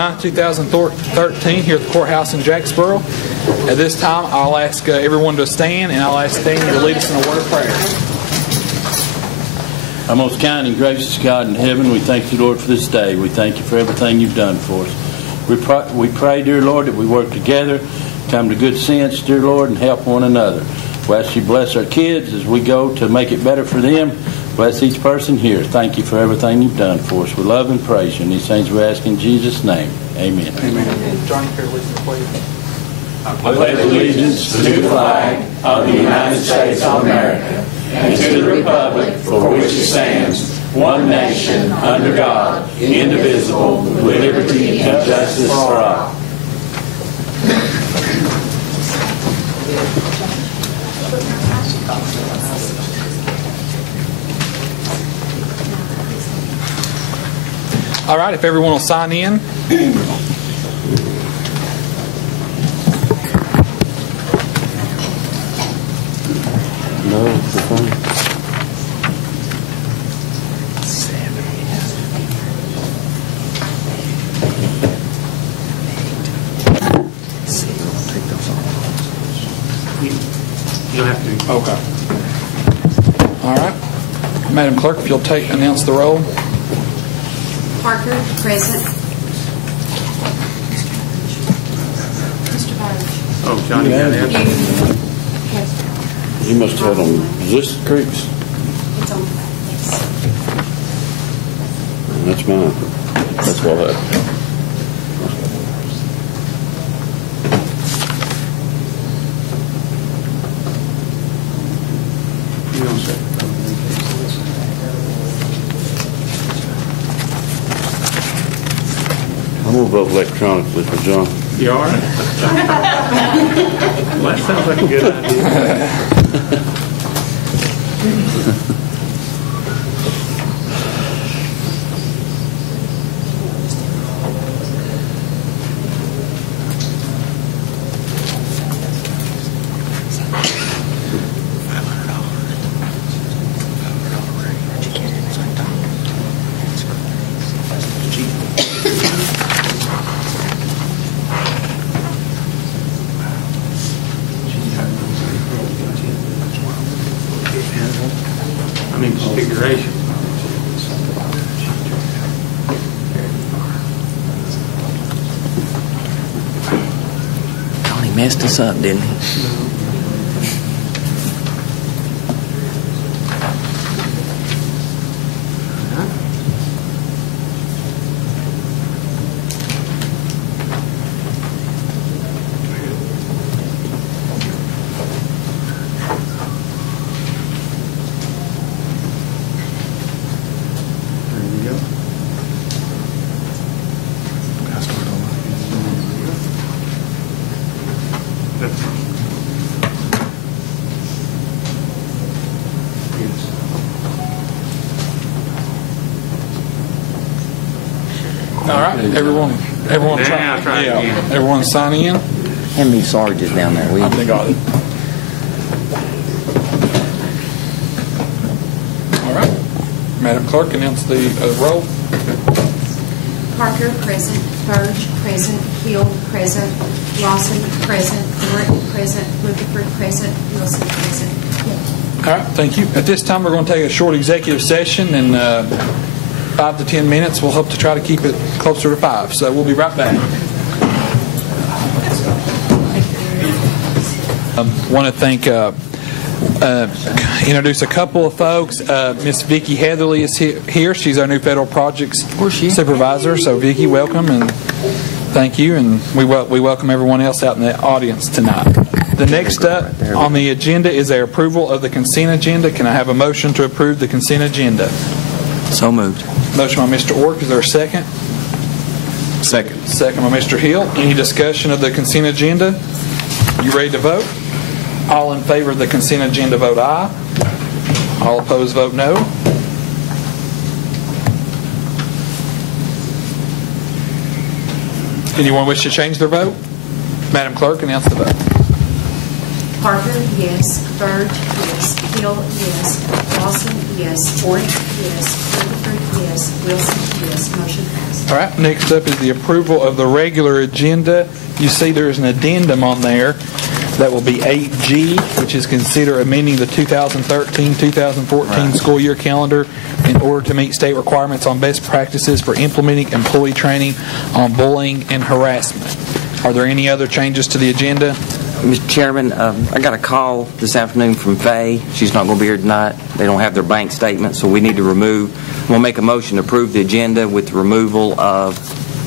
2013 here at the courthouse in Jacksboro. At this time, I'll ask everyone to stand, and I'll ask Daniel to lead us in a word of prayer. Our most kind and gracious God in heaven, we thank you, Lord, for this day. We thank you for everything you've done for us. We pray, dear Lord, that we work together, come to good sense, dear Lord, and help one another. We ask you to bless our kids as we go to make it better for them. Bless each person here. Thank you for everything you've done for us. We love and praise you. And these things we ask in Jesus' name. Amen. Amen. Johnny, please. I pledge allegiance to the flag of the United States of America and to the republic for which it stands, one nation, under God, indivisible, with liberty and justice for all. All right, if everyone will sign in. You don't have to. Okay. All right. Madam Clerk, if you'll announce the roll. Parker, present. Mr. Burge. Oh, Johnny got it. You must have on this creeks. It's on. Yes. That's mine. That's what I have. You don't say. I'm going to vote electronically for John. You are? Well, that sounds like a good idea. I mean, configuration. He messed us up, didn't he? All right. Everyone Now try it again. Everyone sign in. How many sergeants down there? They got it. All right. Madam Clerk, announce the roll. Parker, present. Burge, present. Hill, present. Lawson, present. Norton, present. Rutherford, present. Wilson, present. All right. Thank you. At this time, we're going to take a short executive session, and 5 to 10 minutes. We'll hope to try to keep it closer to 5. So we'll be right back. Want to thank, introduce a couple of folks. Miss Vicki Heatherly is here. She's our new federal projects supervisor. So Vicki, welcome and thank you. And we welcome everyone else out in the audience tonight. The next up on the agenda is our approval of the consent agenda. Can I have a motion to approve the consent agenda? So moved. Motion by Mr. Ork. Is there a second? Second. Second by Mr. Hill. Any discussion of the consent agenda? You ready to vote? All in favor of the consent agenda vote aye. All opposed vote no. Anyone wish to change their vote? Madam Clerk, announce the vote. Parker, yes. Burge, yes. Hill, yes. Lawson, yes. Orton, yes. Rutherford, yes. yes. Wilson, yes. Motion passed. All right, next up is the approval of the regular agenda. You see there's an addendum on there that will be 8G, which is consider amending the 2013-2014 school year calendar in order to meet state requirements on best practices for implementing employee training on bullying and harassment. Are there any other changes to the agenda? Mr. Chairman, I got a call this afternoon from Faye. She's not going to be here tonight. They don't have their bank statement, so we need to remove. We'll make a motion to approve the agenda with the removal of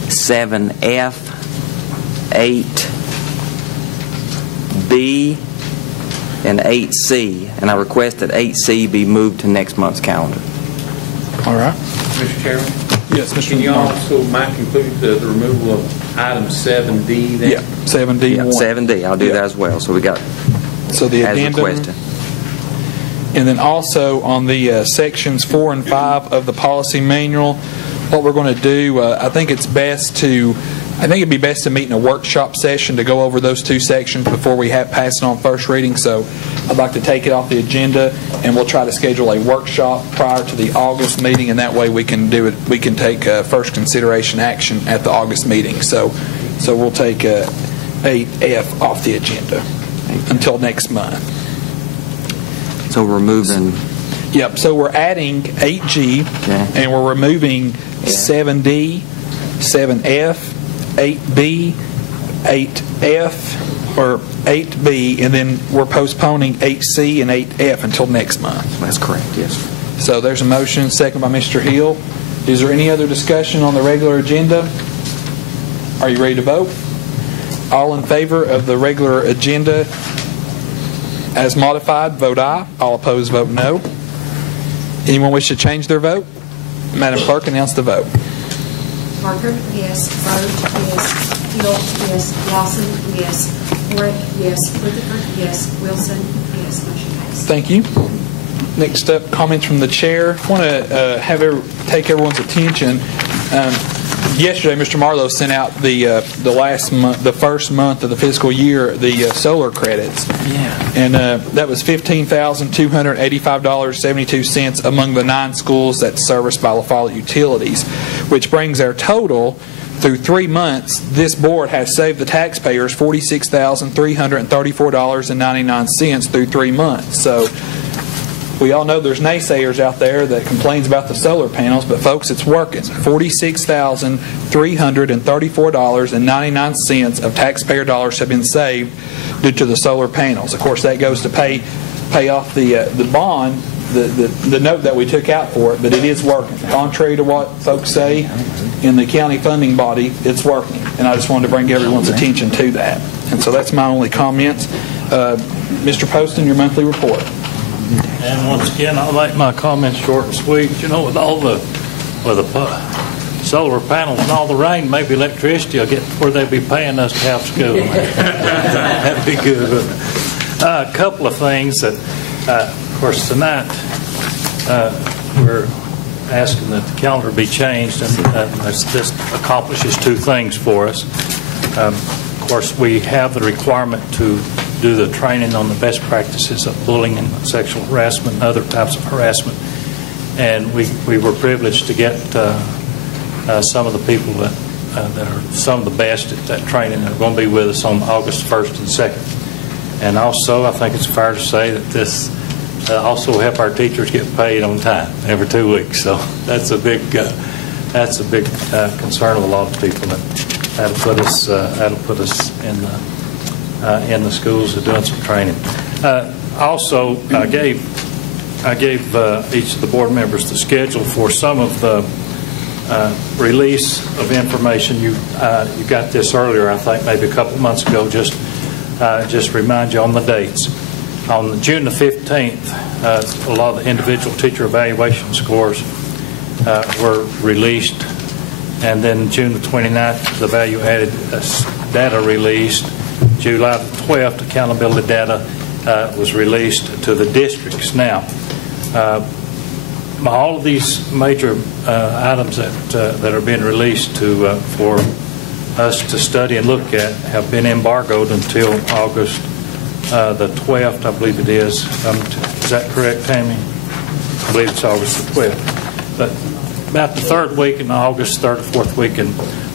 7F, 8B, and 8C. And I request that 8C be moved to next month's calendar. All right. Mr. Chairman? Yes, Mr. Can you Martin. also might include the removal of item 7D then? Yeah, 7D1. Yeah, 7D. I'll do Yeah. that as well. So we got So the as addendum. requested. And then also on the sections 4 and 5 of the policy manual, what we're going to do, I think it'd be best to meet in a workshop session to go over those two sections before we pass it on first reading. So I'd like to take it off the agenda, and we'll try to schedule a workshop prior to the August meeting, and that way we can do it. We can take first consideration action at the August meeting. So we'll take 8F off the agenda until next month. So we're moving. Yep, so we're adding 8G, Okay. and we're removing 7D, 7F, 8B, 8F, or 8B, and then we're postponing 8C and 8F until next month. That's correct, yes. So there's a motion, second by Mr. Hill. Is there any other discussion on the regular agenda? Are you ready to vote? All in favor of the regular agenda as modified, vote aye. All opposed, vote no. Anyone wish to change their vote? Madam Clerk, announce the vote. Parker, yes. Burge, yes. Hill, yes. Lawson, yes. Warwick, yes. Rutherford, yes. Wilson, yes. Motion passed. Thank you. Next up, comments from the chair. I want to take everyone's attention. Yesterday, Mr. Marlowe sent out the last month, the first month of the fiscal year, the solar credits. Yeah. And that was $15,285.72 among the 9 schools that's serviced by La Follette Utilities, which brings our total through 3 months. This board has saved the taxpayers $46,334.99 through 3 months. So we all know there's naysayers out there that complains about the solar panels, but folks, it's working. $46,334.99 of taxpayer dollars have been saved due to the solar panels. Of course, that goes to pay off the bond, the note that we took out for it, but it is working. Contrary to what folks say in the county funding body, it's working. And I just wanted to bring everyone's attention to that. And so that's my only comments. Mr. Poston, your monthly report. And once again, I'll make my comments short and sweet. You know, with the solar panels and all the rain, maybe electricity will get where they'll be paying us to have school. That'd be good. A couple of things that, of course, tonight we're asking that the calendar be changed, and this accomplishes 2 things for us. Of course, we have the requirement to do the training on the best practices of bullying and sexual harassment and other types of harassment. And we were privileged to get some of the people that are some of the best at that training that are going to be with us on August 1st and 2nd. And also, I think it's fair to say that this also help our teachers get paid on time every 2 weeks. So that's a big concern of a lot of people. That'll put us in the schools are doing some training. Also, I gave each of the board members the schedule for some of the release of information. You got this earlier, I think, maybe a couple of months ago. Just remind you on the dates. On June the 15th, a lot of the individual teacher evaluation scores were released, and then June the 29th, the value-added data released. July the 12th, accountability data was released to the districts. Now, all of these major items that are being released for us to study and look at have been embargoed until August the 12th, I believe it is. Is that correct, Tammy? I believe it's August the 12th. But about the third week in August, third or fourth week in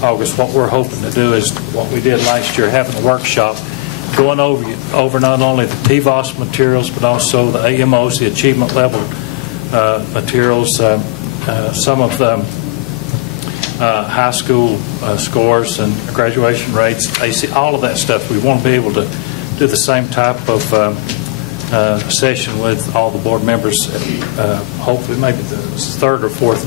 August, what we're hoping to do is what we did last year, having a workshop, going over not only the TVOS materials, but also the AMOs, the achievement level materials, some of the high school scores and graduation rates, AC, all of that stuff. We want to be able to do the same type of session with all the board members, hopefully maybe the third or fourth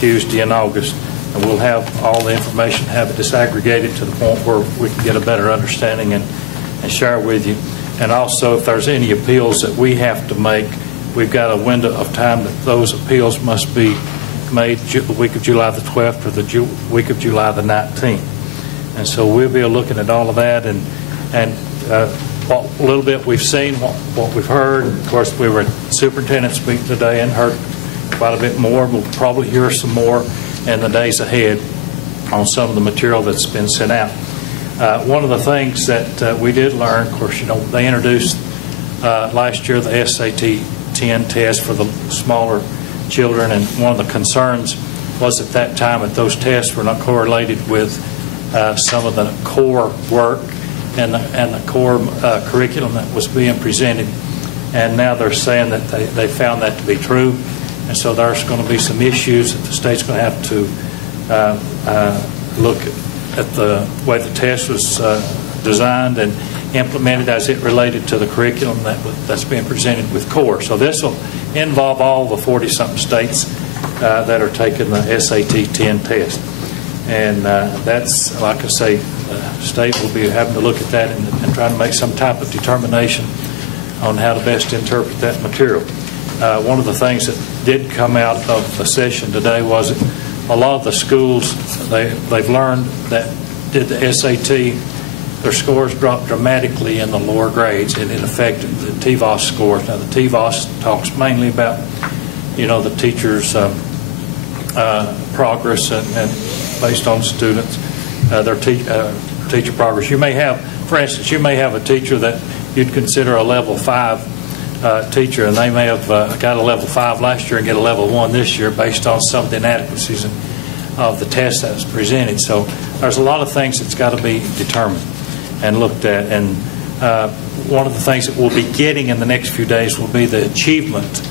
Tuesday in August. And we'll have all the information, have it disaggregated to the point where we can get a better understanding and share it with you. And also, if there's any appeals that we have to make, we've got a window of time that those appeals must be made the week of July the 12th or the week of July the 19th. And so we'll be looking at all of that and what a little bit we've seen, what we've heard. Of course, we were at superintendent's meeting today and heard quite a bit more. We'll probably hear some more in the days ahead on some of the material that's been sent out. One of the things that we did learn, of course, they introduced last year the SAT 10 test for the smaller children, and one of the concerns was at that time that those tests were not correlated with some of the core work and the core curriculum that was being presented. And now they're saying that they found that to be true, and so there's going to be some issues that the state's going to have to look at the way the test was designed and implemented as it related to the curriculum that's being presented with core. So this will involve all the 40-something states that are taking the SAT 10 test. And that's, like I say, the state will be having to look at that and try to make some type of determination on how to best interpret that material. One of the things that did come out of the session today was that a lot of the schools, they've learned that did the SAT, their scores dropped dramatically in the lower grades, and it affected the TVOS scores. Now, the TVOS talks mainly about, the teachers' progress and based on students, their teacher progress. You may have, for instance, a teacher that you'd consider a level 5 teacher, and they may have got a level 5 last year and get a level 1 this year based on some of the inadequacies of the test that was presented. So there's a lot of things that's got to be determined and looked at. And one of the things that we'll be getting in the next few days will be the achievement.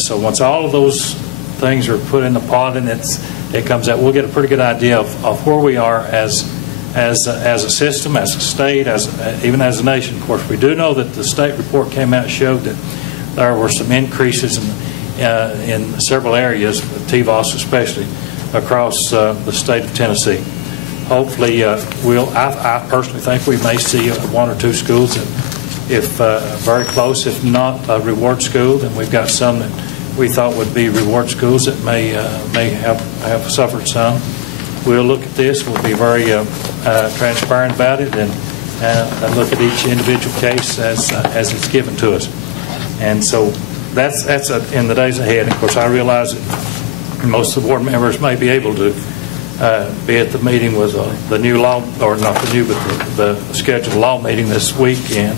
So once all of those things are put in the pot and it comes out, we'll get a pretty good idea of where we are as a system, as a state, even as a nation. Of course, we do know that the state report came out and showed that there were some increases in several areas, TVOS especially, across the state of Tennessee. Hopefully, I personally think we may see one or two schools that, if very close, if not a reward school, then we've got some that we thought would be reward schools that may have suffered some. We'll look at this. We'll be very transparent about it and look at each individual case as it's given to us. And so that's in the days ahead. Of course, I realize that most of the board members may be able to be at the meeting with the new law, or not the new, but the scheduled law meeting this weekend,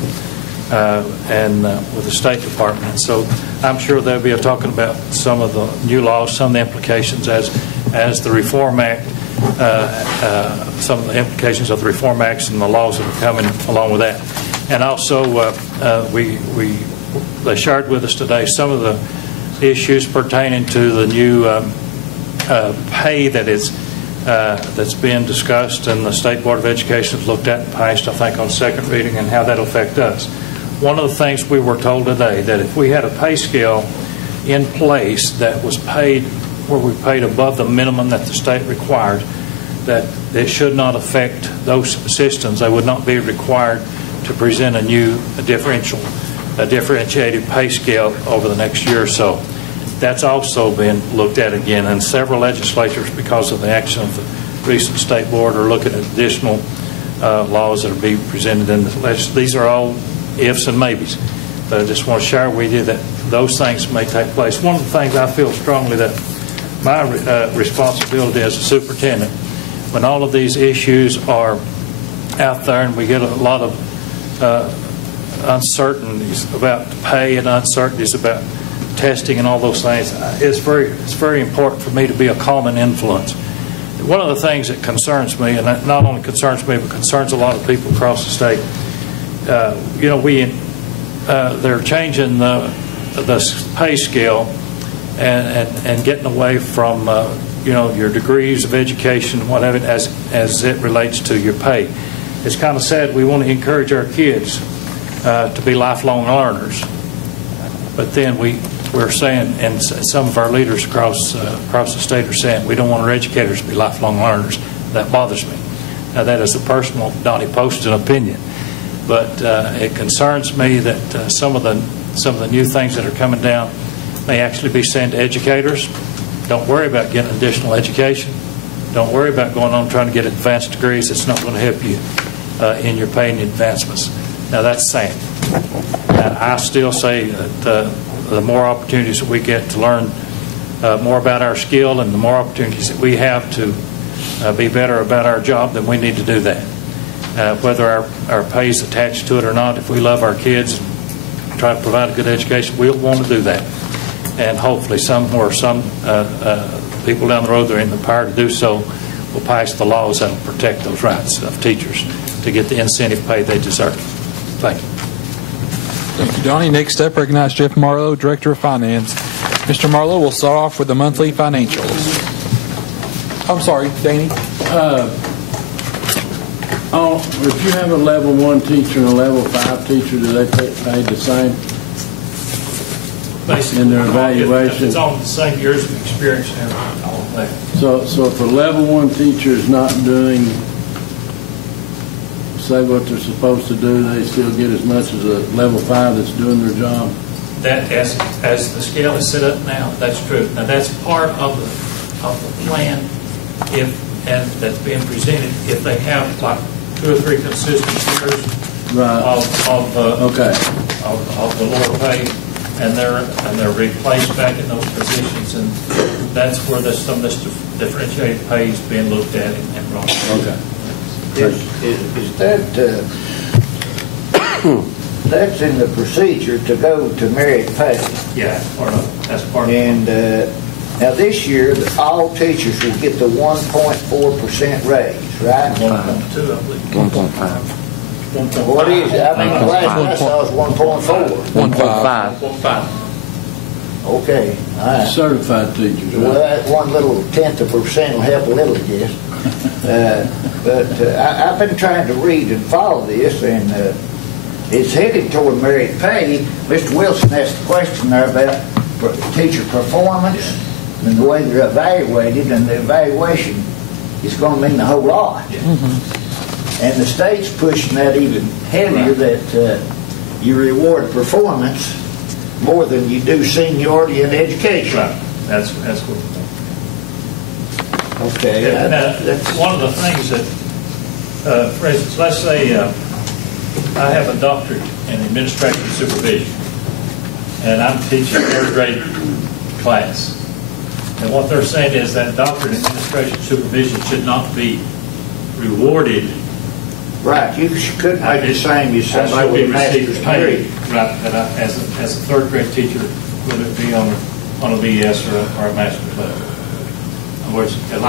and with the State Department. And so I'm sure they'll be talking about some of the new laws, some of the implications as the Reform Act, some of the implications of the Reform Acts and the laws that are coming along with that. And also, they shared with us today some of the issues pertaining to the new pay that's being discussed, and the State Board of Education has looked at and passed, I think, on second reading, and how that'll affect us. One of the things we were told today, that if we had a pay scale in place that was paid, where we paid above the minimum that the state required, that it should not affect those systems. They would not be required to present a differentiated pay scale over the next year or so. That's also been looked at again, and several legislatures, because of the action of the recent state board, are looking at additional laws that are being presented in the legislature. These are all ifs and maybes, but I just want to share with you that those things may take place. One of the things I feel strongly that my responsibility as a superintendent, when all of these issues are out there and we get a lot of uncertainties about pay and uncertainties about testing and all those things, it's very important for me to be a calming influence. One of the things that concerns me, and that not only concerns me, but concerns a lot of people across the state, they're changing the pay scale and getting away from your degrees of education and what have it as it relates to your pay. It's kind of sad. We want to encourage our kids to be lifelong learners, but then we're saying, and some of our leaders across the state are saying, we don't want our educators to be lifelong learners. That bothers me. Now, that is a personal Donnie Poston opinion, but it concerns me that some of the new things that are coming down may actually be saying to educators, don't worry about getting additional education. Don't worry about going on trying to get advanced degrees. It's not going to help you in your pay and advancements. Now, that's sad. I still say that the more opportunities that we get to learn more about our skill and the more opportunities that we have to be better about our job, then we need to do that. Whether our pay is attached to it or not, if we love our kids and try to provide a good education, we'll want to do that. And hopefully some people down the road that are in the power to do so will pass the laws that will protect those rights of teachers to get the incentive pay they deserve. Thank you. Thank you, Donnie. Next up, recognize Jeff Marlowe, Director of Finance. Mr. Marlowe will start off with the monthly financials. I'm sorry, Danny. If you have a level 1 teacher and a level 5 teacher, do they get paid the same? Basically, in their evaluation? It's on the same years of experience and all of that. So if a level 1 teacher is not doing, say, what they're supposed to do, they still get as much as a level 5 that's doing their job? That as the scale is set up now, that's true. Now, that's part of the plan and that's being presented if they have like 2 or 3 consistent years right. of the lower pay, and they're replaced back in those positions, and that's where some of this differentiated pay is being looked at and wrong. Okay. Is that that's in the procedure to go to merit pay? Yeah, that's part of it. And now this year, all teachers will get the 1.4% raise, right? 1.2, I believe. 1.5. What is it? I mean, the last I saw was 1.4. 1.5. 1.5. Okay, all right. Certified teachers, Well, right? that 1/10% will help a little, I guess. But I've been trying to read and follow this, and it's headed toward merit pay. Mr. Wilson asked a question there about teacher performance and the way they're evaluated, and the evaluation is going to mean a whole lot. Yeah. And the state's pushing that even heavier, that you reward performance more than you do seniority in education. Right. That's what. Okay. That's one of the things that, for instance, let's say I have a doctorate in administration supervision, and I'm teaching a 3rd grade class. And what they're saying is that doctorate in administration supervision should not be rewarded. Right. You couldn't make the same as somebody with a master's degree. Right. As a 3rd grade teacher, whether it be on a BS or a master's level. In other words, if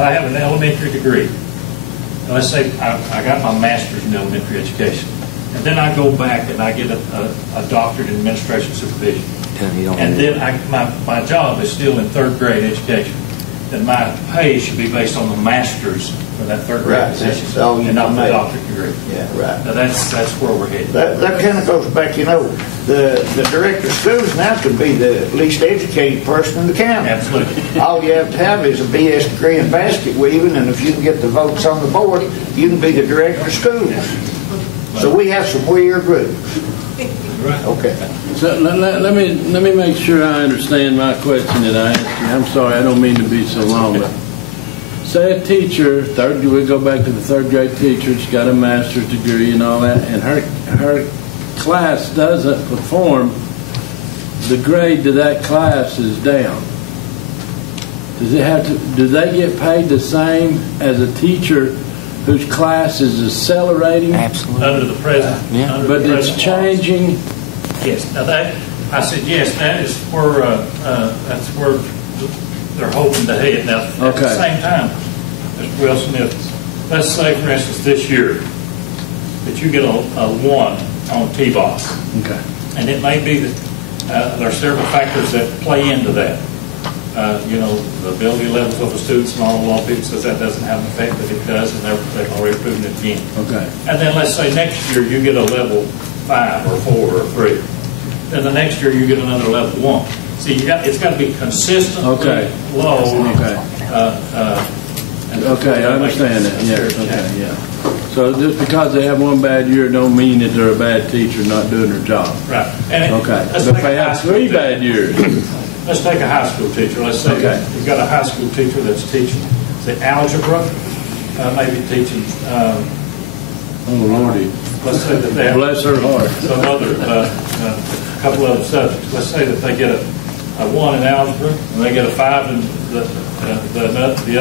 I have an elementary degree, and let's say I got my master's in elementary education, and then I go back and I get a doctorate in administration supervision, and then my job is still in 3rd grade education, then my pay should be based on the master's for that 3rd grade position, and not the doctorate degree. Yeah, right. Now that's where we're headed. That kind of goes back, the director of schools now can be the least educated person in the county. Absolutely. All you have to have is a BS degree in basket weaving, and if you can get the votes on the board, you can be the director of schools. So we have some weird rules. Okay. So let me make sure I understand my question that I asked you. I'm sorry, I don't mean to be so long, but say a teacher, we go back to the 3rd grade teacher, she's got a master's degree and all that, and her class doesn't perform, the grade to that class is down. Do they get paid the same as a teacher whose class is accelerating? Absolutely. Under the present. Yeah. But it's changing. Yes. Now that I said, yes, that is where, that's where they're hoping to head. Now, at the same time, Mr. Wilson, if, let's say, for instance, this year, that you get a 1 on TBOS. Okay. And it may be that there are several factors that play into that. The ability levels of the students and all. A lot of people says that doesn't have an effect, but it does, and they've already proven it again. Okay. And then let's say next year you get a level 5 or 4 or 3. Then the next year you get another level 1. See, it's got to be consistently low. Okay. Okay, I understand that. Yeah. Okay. Yeah. So just because they have one bad year don't mean that they're a bad teacher not doing their job. Right. And okay. But if they have 3 bad years. Let's take a high school teacher. Let's say you've got a high school teacher that's teaching, say, algebra, maybe teaching. Oh, Lordy. Let's say that they have bless her heart. Some other, a couple other subjects. Let's say that they get a 1 in algebra, and they get a 5 in the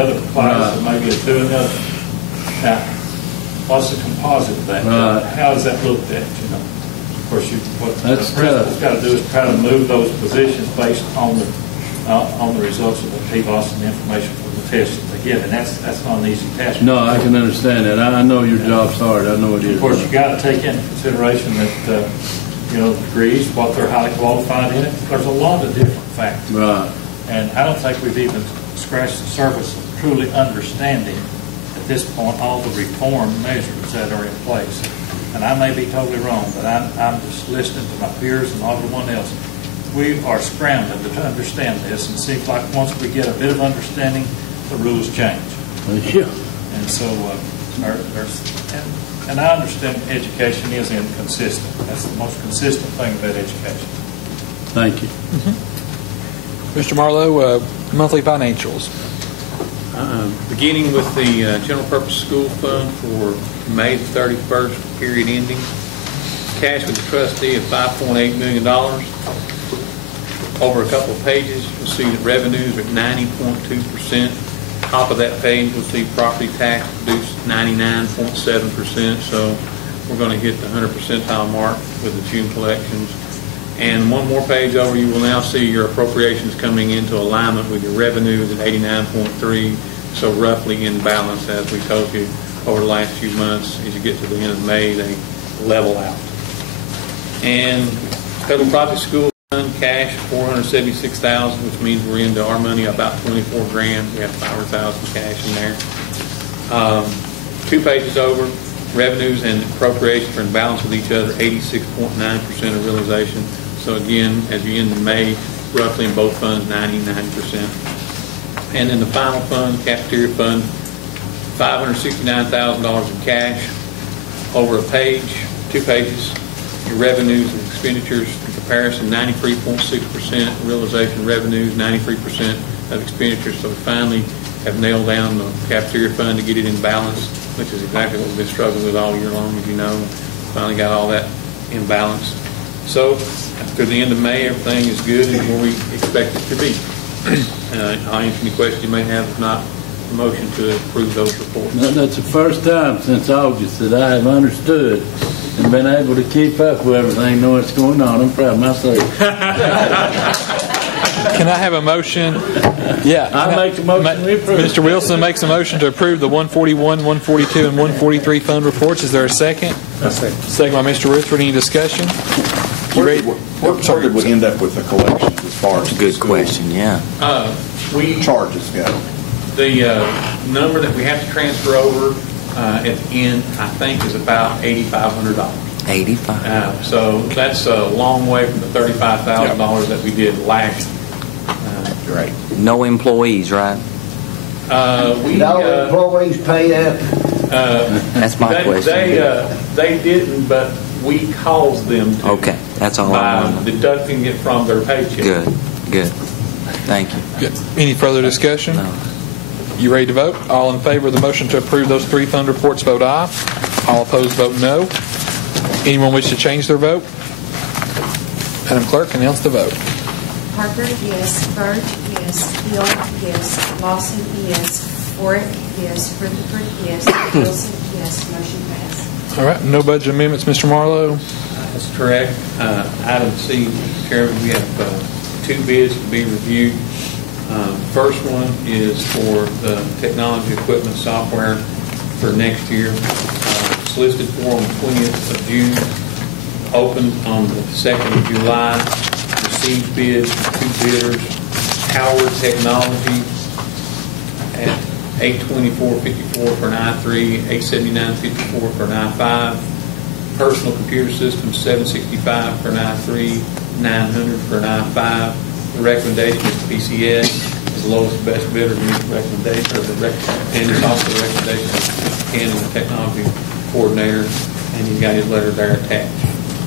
other class, and maybe a 2 in the other. Now, what's the composite of that? How is that looked at? Of course, what the principal's got to do is try to move those positions based on the results of the TBOS and the information from the test that they get, and that's not an easy task. No, I can understand that. I know your job's hard. I know it is. Of course, you got to take into consideration that the degrees, what they're highly qualified in it. There's a lot of different factors, right? And I don't think we've even scratched the surface of truly understanding at this point all the reform measures that are in place. And I may be totally wrong, but I'm just listening to my peers and everyone else. We are scrambling to understand this, and it seems like once we get a bit of understanding, the rules change. Yeah. And so, and I understand education is inconsistent. That's the most consistent thing about education. Thank you. Mr. Marlowe, monthly financials. Beginning with the General Purpose School Fund for May 31st, period ending. Cash with the trustee of $5.8 million. Over a couple of pages, you'll see that revenues are 90.2%. Top of that page, you'll see property tax produced 99.7%. So we're going to hit the 100 percentile mark with the June collections. And one more page over, you will now see your appropriations coming into alignment with your revenues at 89.3, so roughly in balance, as we told you over the last few months. As you get to the end of May, they level out. And Federal Project School Fund cash $476,000, which means we're into our money about $24,000. We have $500,000 cash in there. 2 pages over. Revenues and appropriations are in balance with each other, 86.9% of realization. So again, as you end in May, roughly in both funds, 99%. And in the final fund, cafeteria fund, $569,000 in cash. Over a page, 2 pages, your revenues and expenditures in comparison, 93.6% realization revenues, 93% of expenditures. So we finally have nailed down the cafeteria fund to get it in balance, which is exactly what we've been struggling with all year long, as you know. Finally got all that in balance. So after the end of May, everything is good and where we expect it to be. I'll answer any questions you may have. If not, a motion to approve those reports. That's the first time since August that I have understood and been able to keep up with everything, know what's going on. I'm proud of myself. Can I have a motion? Yeah. I make a motion to approve. Mr. Wilson makes a motion to approve the 141, 142, and 143 fund reports. Is there a second? A second. Second by Mr. Rutherford. Any discussion? Where did we end up with the collections as far as Good question, yeah. We charges go? The number that we have to transfer over at the end, I think, is about $8,500. 85. So that's a long way from the $35,000 that we did last year. Great. No employees, right? No employees pay up. That's my question. They didn't, but we caused them to. Okay, that's all I by want. deducting it from their paycheck. Good. Thank you. Good. Any further discussion? No. You ready to vote? All in favor of the motion to approve those 3 fund reports, vote aye. All opposed, vote no. Anyone wish to change their vote? Madam Clerk, announce the vote. Parker, yes. Byrd, yes. Hill, yes. Lawson, yes. Warwick, yes. Rutherford, yes. Wilson, yes. Motion passed. All right, no budget amendments, Mr. Marlowe. That's correct. Item C, Mr. Chairman, we have 2 bids to be reviewed. First one is for the technology equipment software for next year. Solicited for on the 20th of June, opened on the 2nd of July, received bids from 2 bidders. Howard Technology at $824.54 for an i3, $879.54 for an i5. Personal Computer Systems, $765 for an i3, $900 for an i5. The recommendation is PCS is the lowest best bidder meets the recommendation, and it's also the recommendation of Mr. Cannon, the technology coordinator, and you got his letter there attached.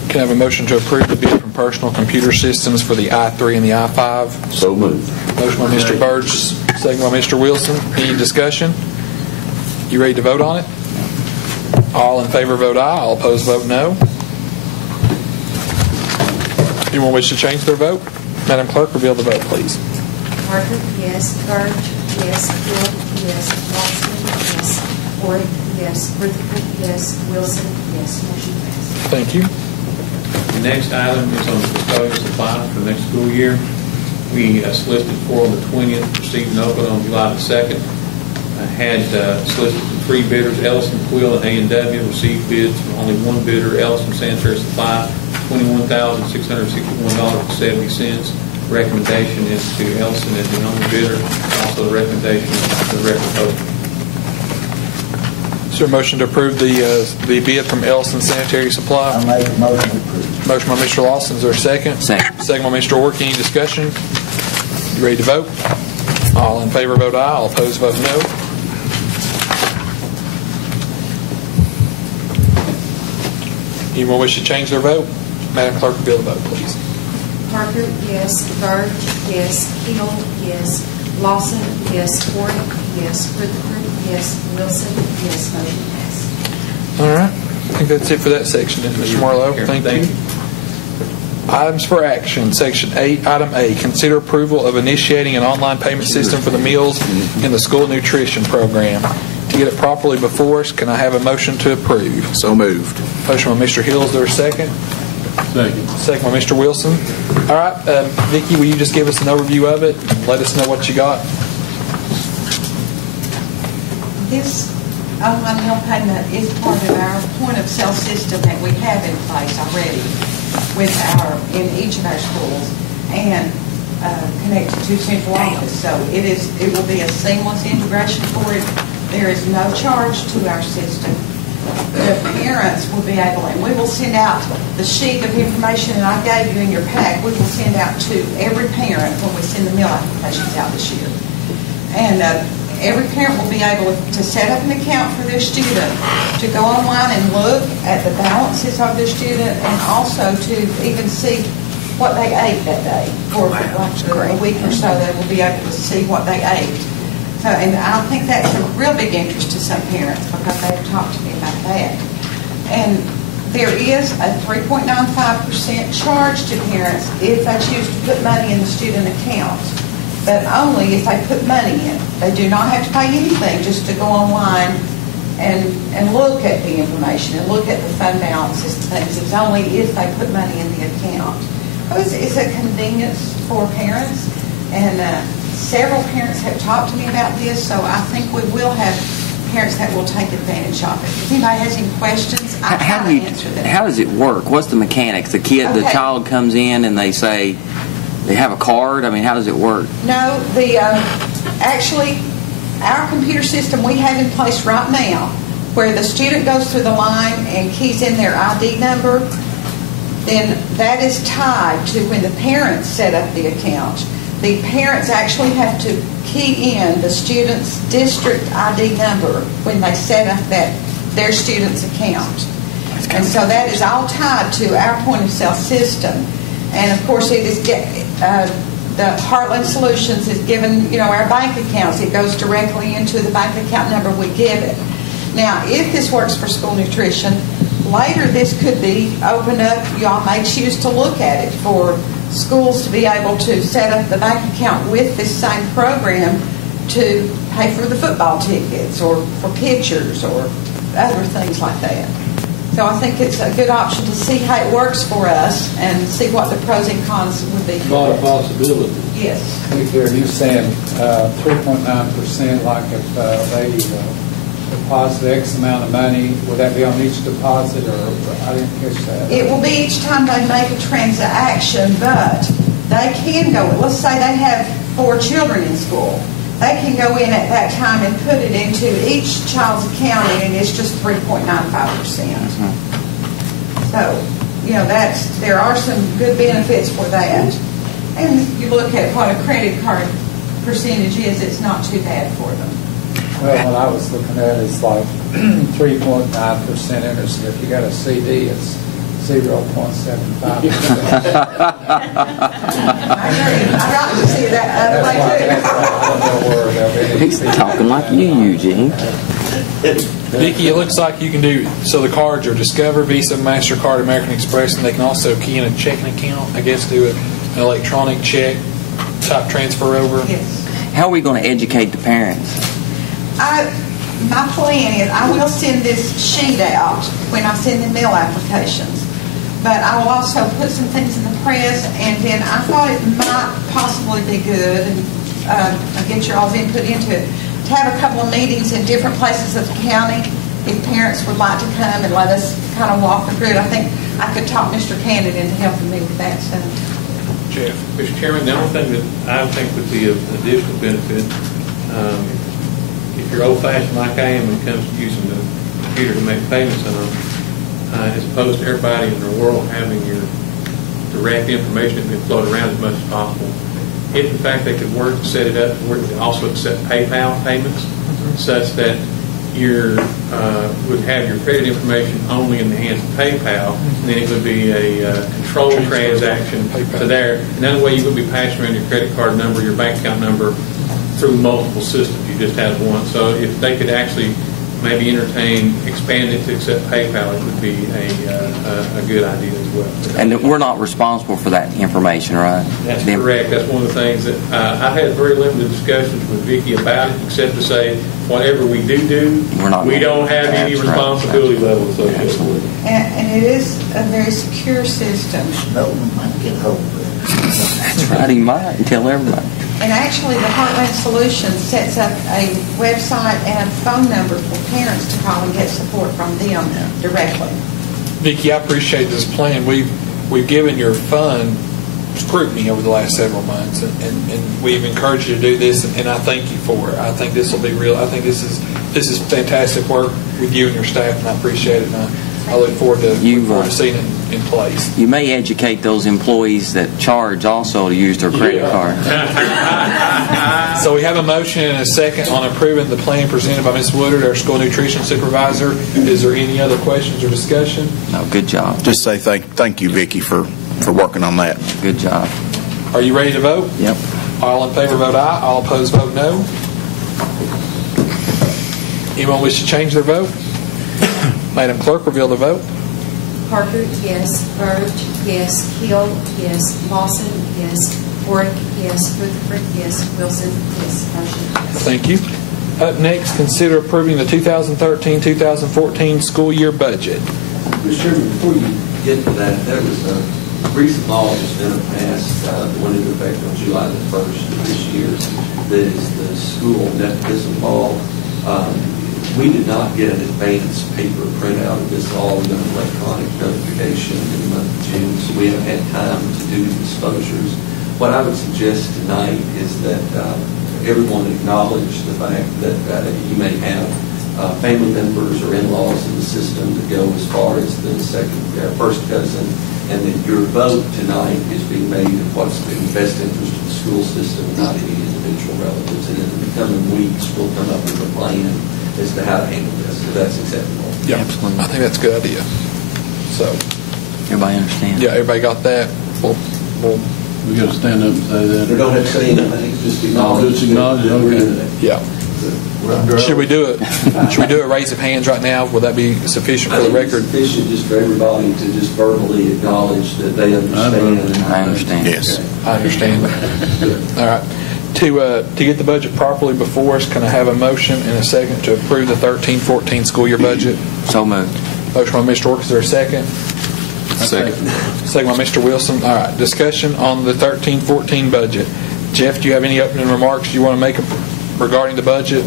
Can I have a motion to approve the bid from Personal Computer Systems for the i3 and the i5? So moved. Motion by Mr. Burge, second by Mr. Wilson. Any discussion? You ready to vote on it? All in favor vote aye. All opposed vote no. Anyone wish to change their vote? Madam Clerk, reveal the vote, please. Parker, yes. Burge, yes. Hill, yes. Lawson, yes. Ford, yes. Rutherford, yes. Wilson, yes. Motion passed. Thank you. The next item is on the proposed supply for the next school year. We solicited for on the 20th, received an open on July the 2nd. I had solicited from 3 bidders, Ellison, Quill, and A&W. Received bids from only 1 bidder, Ellison Sanitary Supply, $21,661.70. Recommendation is to Ellison as the only bidder. Also the recommendation of the record vote. Is there a motion to approve the bid from Ellison Sanitary Supply? I make a motion to approve. Motion by Mr. Lawson. Is there a second? Second. Second by Mr. Ork. Any discussion? You ready to vote? All in favor vote aye. All opposed vote no. Anyone wish to change their vote? Madam Clerk, reveal the vote, please. Parker, yes. Burge, yes. Hill, yes. Lawson, yes. Ford, yes. Rutherford, yes. Wilson, yes. Motion passed. All right. I think that's it for that section, Mr. Marlowe. Thank you. Items for action, Section 8, Item A, consider approval of initiating an online payment system for the meals in the school nutrition program. To get it properly before us, can I have a motion to approve? So moved. Motion by Mr. Hill. Is there a second? Second. Second by Mr. Wilson. All right, Vicki, will you just give us an overview of it and let us know what you got? This online health payment is part of our point-of-sale system that we have in place already in each of our schools and connected to central office. So it will be a seamless integration for it. There is no charge to our system. The parents will be able, and we will send out the sheet of information that I gave you in your pack. We will send out to every parent when we send the meal applications out this year. And every parent will be able to set up an account for their student, to go online and look at the balances of their student, and also to even see what they ate that day. For a week or so, they will be able to see what they ate. So, and I think that's a real big interest to some parents because they've talked to me about that. And there is a 3.95% charge to parents if they choose to put money in the student account, but only if they put money in. They do not have to pay anything just to go online and look at the information and look at the fund balances and things. It's only if they put money in the account. It's a convenience for parents, and several parents have talked to me about this, so I think we will have parents that will take advantage of it. If anybody has any questions, I can answer them. How does it work? What's the mechanics? The child comes in and they say they have a card? I mean, how does it work? No, actually, our computer system we have in place right now, where the student goes through the line and keys in their ID number, then that is tied to when the parents set up the account. The parents actually have to key in the student's district ID number when they set up their student's account. And so that is all tied to our point-of-sale system. And, of course, it is the Heartland Solutions is given, our bank accounts. It goes directly into the bank account number we give it. Now, if this works for school nutrition, later this could be opened up. Y'all may choose to look at it for schools to be able to set up the bank account with this same program to pay for the football tickets or for pictures or other things like that. So I think it's a good option to see how it works for us and see what the pros and cons would be. A lot of possibilities. Yes. Are you saying 3.9%, like if they deposit X amount of money, would that be on each deposit, or I didn't catch that? It will be each time they make a transaction, but they can go, let's say they have 4 children in school. They can go in at that time and put it into each child's account, and it's just 3.95%. So, there are some good benefits for that. And you look at what a credit card percentage is, it's not too bad for them. Well, what I was looking at is like 3.9% interest. If you got a CD, it's 0.75%. I agree. I'd like to see that other way too. He's talking like you, Eugene. Vicki, it looks like you can do, so the cards are Discover, Visa, MasterCard, American Express, and they can also key in a checking account, I guess, do an electronic check type transfer over. Yes. How are we going to educate the parents? My plan is I will send this sheet out when I send the mail applications. But I will also put some things in the press, and then I thought it might possibly be good, and get your all's input into it, to have a couple of meetings in different places of the county. If parents would like to come and let us kind of walk them through it, I think I could talk Mr. Cannon into helping me with that stuff. Jeff. Mr. Chairman, the only thing that I think would be of additional benefit, if you're old-fashioned like I am when it comes to using the computer to make payments on, as opposed to everybody in the world having your direct information that can float around as much as possible. If, in fact, they could work to set it up where they also accept PayPal payments, such that you would have your credit information only in the hands of PayPal, then it would be a controlled transaction to there. And that way you would be passing around your credit card number, your bank account number through multiple systems. You just have one. So if they could actually maybe expand it to accept PayPal, it would be a good idea as well. And we're not responsible for that information, right? That's correct. That's one of the things that I've had very limited discussions with Vicki about it, except to say whatever we do, we don't have any responsibility level associated with it. And it is a very secure system. No one might get hold of it. That's right, he might tell everybody. And actually, the Heartland Solutions sets up a website and a phone number for parents to call and get support from them directly. Vicki, I appreciate this plan. We've given your fund scrutiny over the last several months, and we've encouraged you to do this, and I thank you for it. I think this will be real. I think this is fantastic work with you and your staff, and I appreciate it. And I look forward to seeing it in place. You may educate those employees that charge also to use their credit card. So we have a motion and a second on approving the plan presented by Ms. Woodard, our school nutrition supervisor. Is there any other questions or discussion? No, good job. Just say thank you, Vicki, for working on that. Good job. Are you ready to vote? Yep. All in favor vote aye. All opposed vote no. Anyone wish to change their vote? Madam Clerk, reveal the vote. Parker, yes. Burge, yes. Hill, yes. Lawson, yes. Warwick, yes. Rutherford, yes. Wilson, yes. Motion passed. Thank you. Up next, consider approving the 2013-2014 school year budget. Mr. Chairman, before you get to that, there was a recent law that's been passed that went into effect on July the 1st of this year. That is the school nepotism law. We did not get an advance paper printout of this law. We got an electronic notification in the month of June, so we haven't had time to do the disclosures. What I would suggest tonight is that everyone acknowledge the fact that you may have family members or in-laws in the system that go as far as the first cousin, and that your vote tonight is being made of what's in the best interest of the school system, not any individual relatives. And in the coming weeks, we'll come up with a plan as to how to handle this, if that's acceptable. Yeah, absolutely. I think that's a good idea. So, everybody understands? Yeah, everybody got that? We got to stand up and say that. We don't have to say anything, just acknowledge. Just acknowledge, okay. Yeah. Should we do it? Should we do a raise of hands right now? Will that be sufficient for the record? It's sufficient just for everybody to just verbally acknowledge that they understand. I understand. Yes. I understand. All right. To get the budget properly before us, can I have a motion and a second to approve the 13-14 school year budget? So moved. Motion by Mr. Ork, is there a second? Second. Second by Mr. Wilson. All right, discussion on the 13-14 budget. Jeff, do you have any opening remarks you want to make regarding the budget?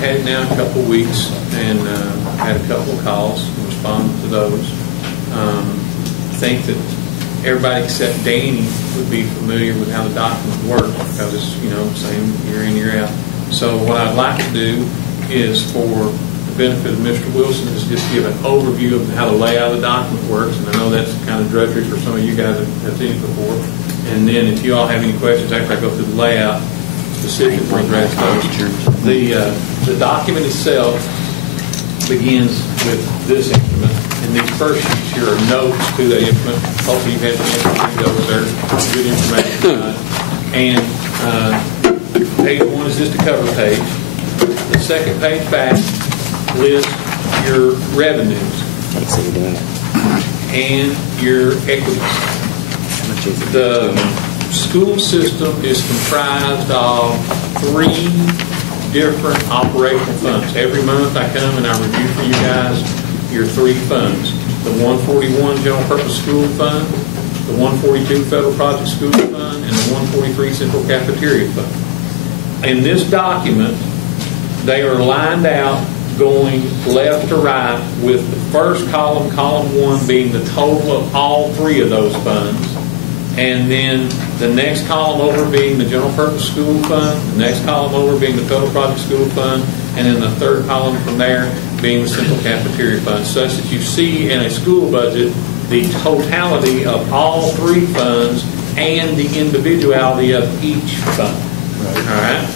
Had it now a couple of weeks and had a couple of calls and responded to those. I think that everybody except Danny would be familiar with how the document works because it's, same year in, year out. So what I'd like to do is, for the benefit of Mr. Wilson, is just give an overview of how the layout of the document works. And I know that's kind of drudgery for some of you guys that have seen it before. And then if you all have any questions after I go through the layout, specifically address those. The document itself begins with this instrument, and these first sheets here are notes to that instrument. Hopefully you've had the chance to read those. They're good information. And page 1 is just a cover page. The second page back lists your revenues and your equities. The school system is comprised of 3 different operational funds. Every month I come and I review for you guys your 3 funds. The 141 General Purpose School Fund, the 142 Federal Project School Fund, and the 143 Central Cafeteria Fund. In this document, they are lined out going left to right, with the first column, column 1, being the total of all 3 of those funds, and then the next column over being the General Purpose School Fund, the next column over being the Federal Project School Fund, and then the third column from there being the Central Cafeteria Fund, such that you see in a school budget the totality of all 3 funds and the individuality of each fund. All right?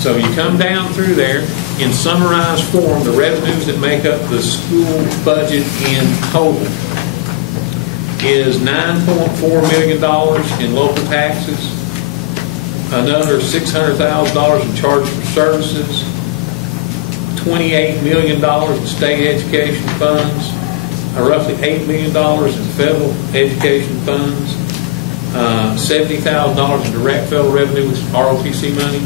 So you come down through there, in summarized form, the revenues that make up the school budget in total is $9.4 million in local taxes, another $600,000 in charge for services, $28 million in state education funds, roughly $8 million in federal education funds, $70,000 in direct federal revenue, which is ROTC money,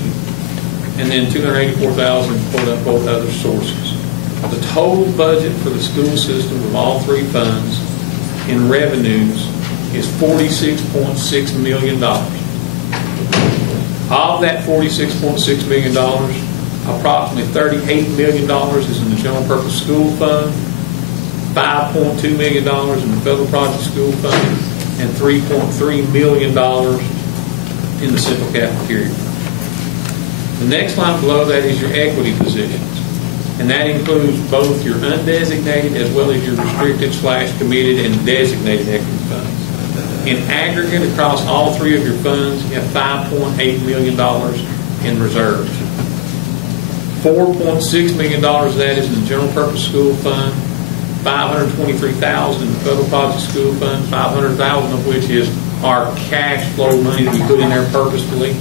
and then $284,000 quote unquote other sources. The total budget for the school system of all 3 funds in revenues is $46.6 million. Of that $46.6 million, approximately $38 million is in the General Purpose School Fund, $5.2 million in the Federal Project School Fund, and $3.3 million in the Central Cafeteria Fund. The next line below that is your equity positions, and that includes both your undesignated as well as your restricted/committed and designated equity funds. In aggregate, across all 3 of your funds, you have $5.8 million in reserves. $4.6 million of that is in the General Purpose School Fund, $523,000 in the Federal Project School Fund, $500,000 of which is our cash flow money that we put in there purposefully,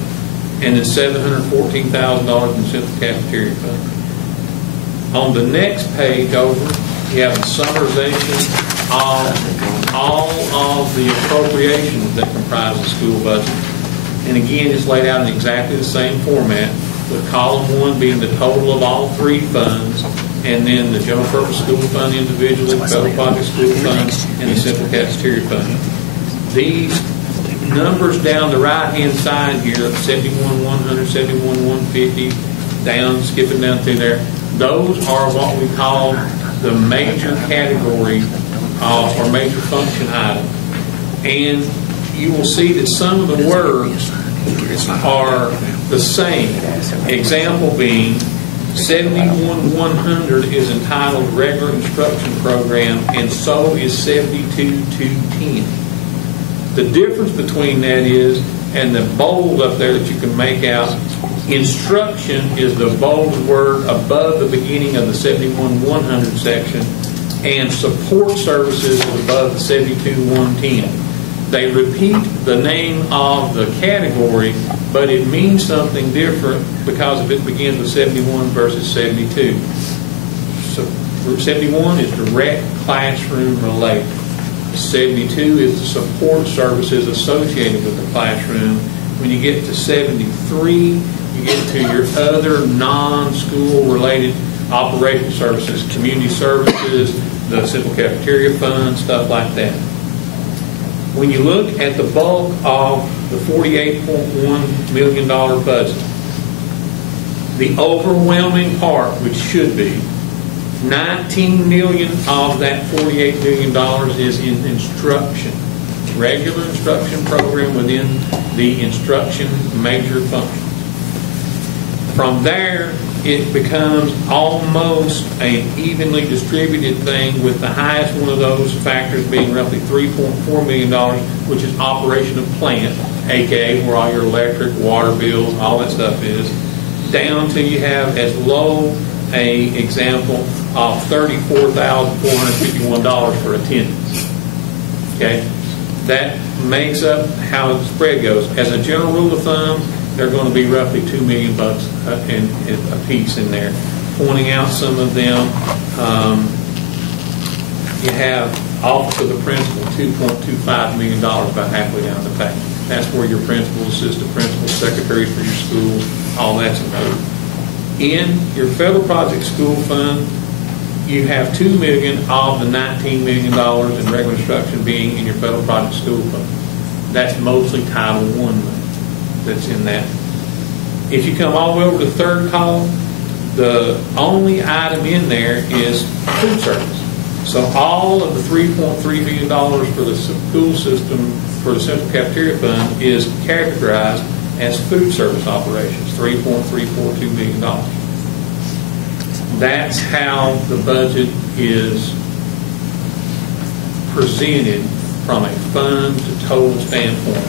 and then $714,000 in the Central Cafeteria Fund. On the next page over, you have a summarization of all of the appropriations that comprise the school budget. And again, it's laid out in exactly the same format, with column 1 being the total of all 3 funds, and then the General Purpose School Fund individually, Federal Project School Fund, and the Central Cafeteria Fund. These numbers down the right-hand side here, 71,100, 71,150, down, skipping down through there, those are what we call the major category or major function item. And you will see that some of the words are the same. Example being, 71,100 is entitled Regular Instruction Program, and so is 72,210. The difference between that is, and the bold up there that you can make out, instruction is the bold word above the beginning of the 71,100 section, and support services is above the 72,110. They repeat the name of the category, but it means something different because if it begins with 71 versus 72. So 71 is direct classroom related. 72 is the support services associated with the classroom. When you get to 73, you get to your other non-school related operational services, community services, the Central Cafeteria Fund, stuff like that. When you look at the bulk of the $48.1 million budget, the overwhelming part, which should be, $19 million of that $48 million is in instruction, regular instruction program within the instruction major function. From there, it becomes almost an evenly distributed thing, with the highest one of those factors being roughly $3.4 million, which is operation of plant, aka where all your electric, water bills, all that stuff is, down till you have as low a example of $34,451 for attendance. Okay? That makes up how the spread goes. As a general rule of thumb, they're going to be roughly $2 million in a piece in there. Pointing out some of them, you have Office of the Principal, $2.25 million, about halfway down the page. That's where your principals, assistant principals, secretaries for your schools, all that's included. In your federal project school fund, you have $2 million of the $19 million in regular instruction being in your federal project school fund. That's mostly Title I money that's in that. If you come all the way over to the third column, the only item in there is food service. So all of the $3.3 million for the school system for the Central Cafeteria Fund is categorized as food service operations, $3.342 million. That's how the budget is presented from a fund to total standpoint.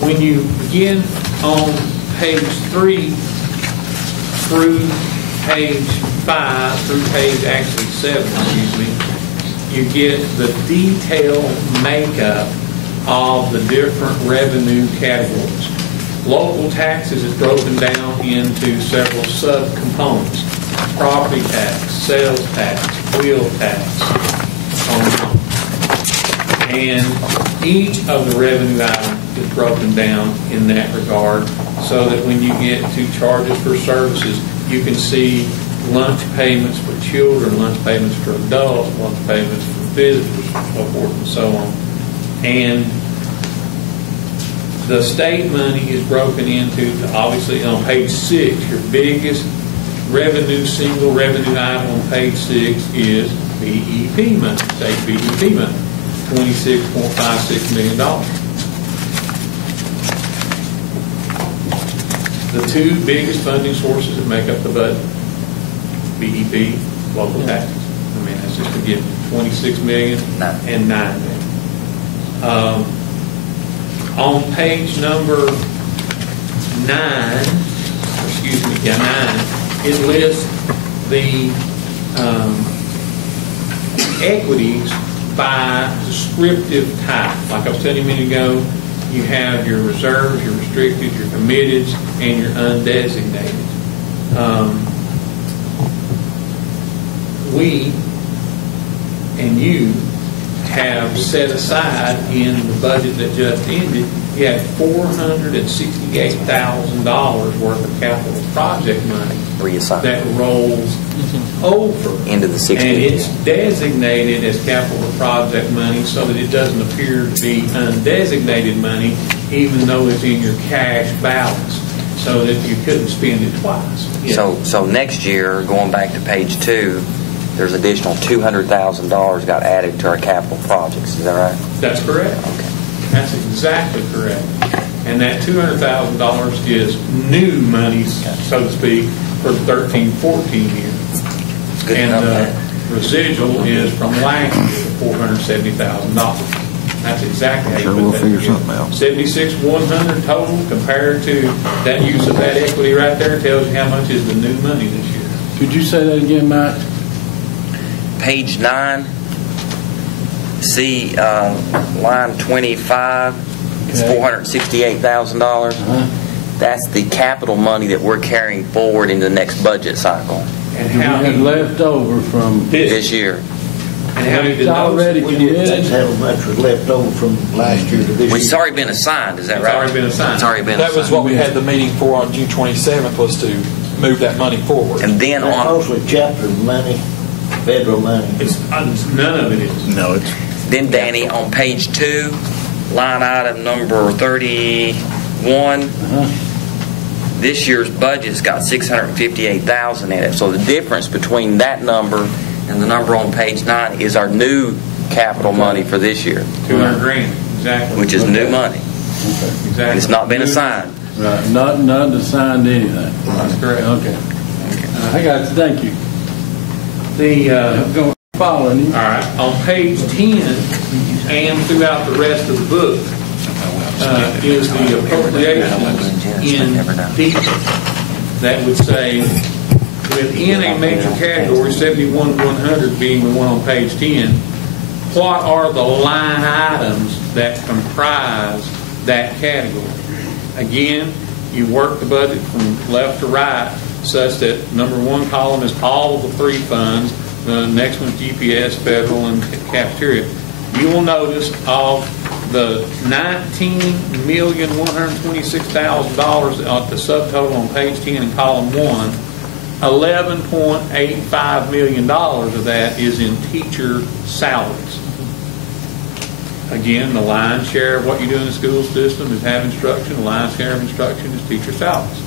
When you begin on page 3 through page 5, through page actually 7, excuse me, you get the detailed makeup of the different revenue categories. Local taxes is broken down into several subcomponents: property tax, sales tax, wheel tax, on and on. And each of the revenue items is broken down in that regard, so that when you get to charges for services, you can see lunch payments for children, lunch payments for adults, lunch payments for visitors, so forth and so on. And the state money is broken into, obviously, on page 6, your biggest revenue, single revenue item on page 6 is BEP money, state BEP money, $26.56 million. The two biggest funding sources that make up the budget, BEP, local taxes. I mean, that's just a given. $26 million and $9 million. On page number 9, it lists the equities by descriptive type. Like I was telling you a minute ago, you have your reserves, your restricted, your committed, and your undesignated. We and you have set aside in the budget that just ended, you have $468,000 worth of capital project money that rolls over into the 60. And it's designated as capital project money so that it doesn't appear to be undesignated money, even though it's in your cash balance, so that you couldn't spend it twice. Yeah. So next year, going back to page 2, there's additional $200,000 got added to our capital projects. Is that right? That's correct. Okay. That's exactly correct. And that $200,000 is new money, so to speak, for the 13-14 year. Good and enough, the residual is from last year, $470,000. That's exactly how you put that together. 76,100 total compared to that use of that equity right there tells you how much is the new money this year. Could you say that again, Mike? Page 9, see line 25, it's $468,000. That's the capital money that we're carrying forward into the next budget cycle. And how we had left over from this year. And how it's already committed. That's how much was left over from last year to this year. It's already been assigned, is that right? It's already been assigned. It's already been That assigned. was what we had the meeting for on June 27th, was to move that money forward. And then That's on, mostly chapter money, federal money. None of it is. No, it's. then Danny, on page 2, line item number 31, this year's budget's got $658,000 in it. So the difference between that number and the number on page 9 is our new capital money for this year, 200 grand, exactly. which is new money. Exactly. It's not been assigned. Right, not assigned to anything. That's correct. Okay. I got you, thank you. The, Following you. all right, on page 10 and throughout the rest of the book is the appropriations in detail that would say within a major category, 71-100 being the one on page 10, what are the line items that comprise that category? Again, you work the budget from left to right such that number 1 column is all of the 3 funds, the next one's GPS, federal, and cafeteria. You will notice of the $19,126,000 at the subtotal on page 10 in column 1, $11.85 million of that is in teacher salaries. Again, the lion's share of what you do in the school system is have instruction. The lion's share of instruction is teacher salaries.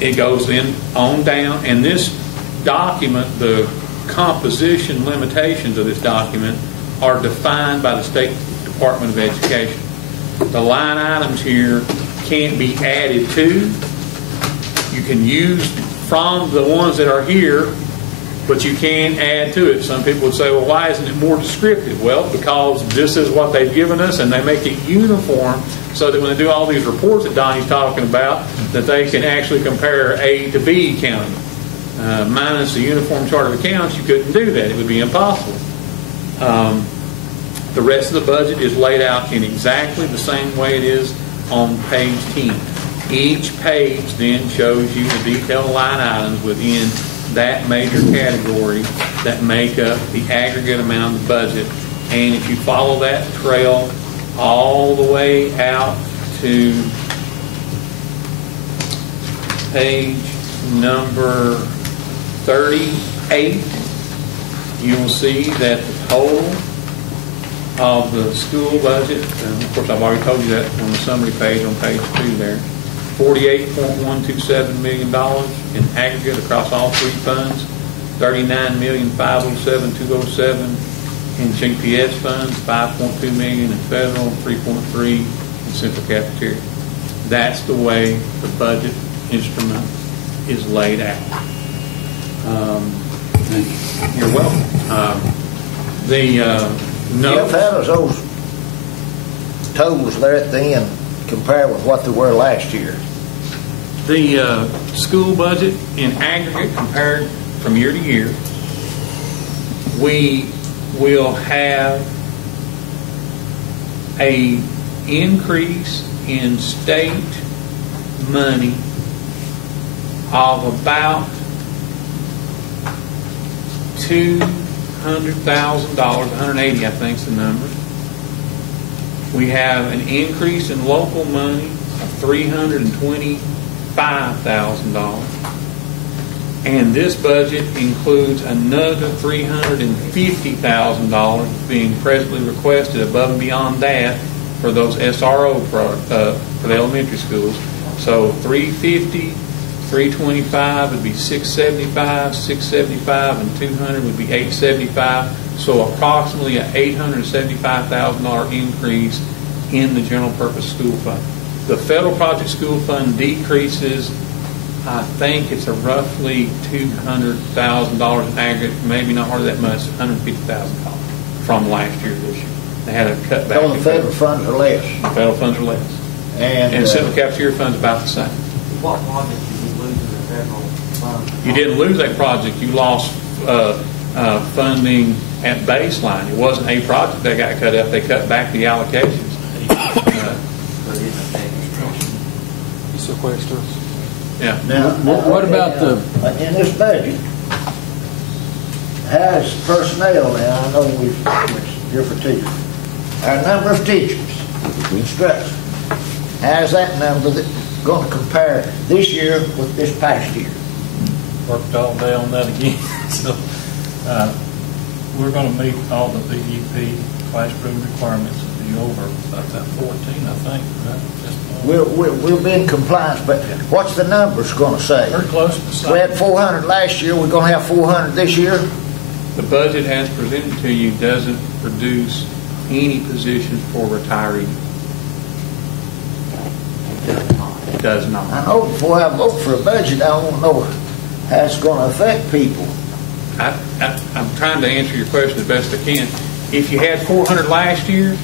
It goes in on down, and this document, the composition limitations of this document are defined by the State Department of Education. The line items here can't be added to. You can use from the ones that are here, but you can add to it. Some people would say, well, why isn't it more descriptive? Well, because this is what they've given us, and they make it uniform so that when they do all these reports that Donnie's talking about, that they can actually compare A to B county. Minus the Uniform Chart of Accounts, you couldn't do that. It would be impossible. The rest of the budget is laid out in exactly the same way it is on page 10. Each page then shows you the detailed line items within that major category that make up the aggregate amount of the budget. And if you follow that trail all the way out to page number 38, you will see that the total of the school budget, and of course I've already told you that on the summary page on page 2 there, $48.127 million in aggregate across all 3 funds, $39,507,207 in GPS funds, $5.2 million in federal, $3.3 in central cafeteria. That's the way the budget instrument is laid out. You're welcome. Jeff, how does those totals there at the end compare with what they were last year? The school budget in aggregate compared from year to year, we will have a increase in state money of about $200,000, 180 I think is the number. We have an increase in local money of $325,000. And this budget includes another $350,000 being presently requested above and beyond that for those SRO for the elementary schools. So 350, 325 would be 675, 675 and 200 would be 875. So approximately an $875,000 increase in the general purpose school fund. The federal project school fund decreases, I think it's a roughly $200,000 in aggregate, maybe not hardly that much, $150,000 from last year to this year. They had a cutback. So the federal funds are less. The federal funds are less. And central cafeteria funds about the same. What project did you lose in the federal fund? You didn't lose that project. You lost funding at baseline. It wasn't a project that got cut up. They cut back the allocations. Sequester. Yeah. Now, What about the... In this budget, has personnel, now I know we're here for teachers, our number of teachers, instruction, how's that number going to compare this year with this past year? Worked all day on that again. So we're going to meet all the BEP classroom requirements. It'll be over about that 14, I think. Right? We'll be in compliance, but what's the numbers going to say? We're close to the same. We had 400 last year. We're going to have 400 this year. The budget as presented to you doesn't produce any positions for retirees. It does not. I know before I vote for a budget, I don't know how it's going to affect people. I'm trying to answer your question as best I can. If you had 400 last year,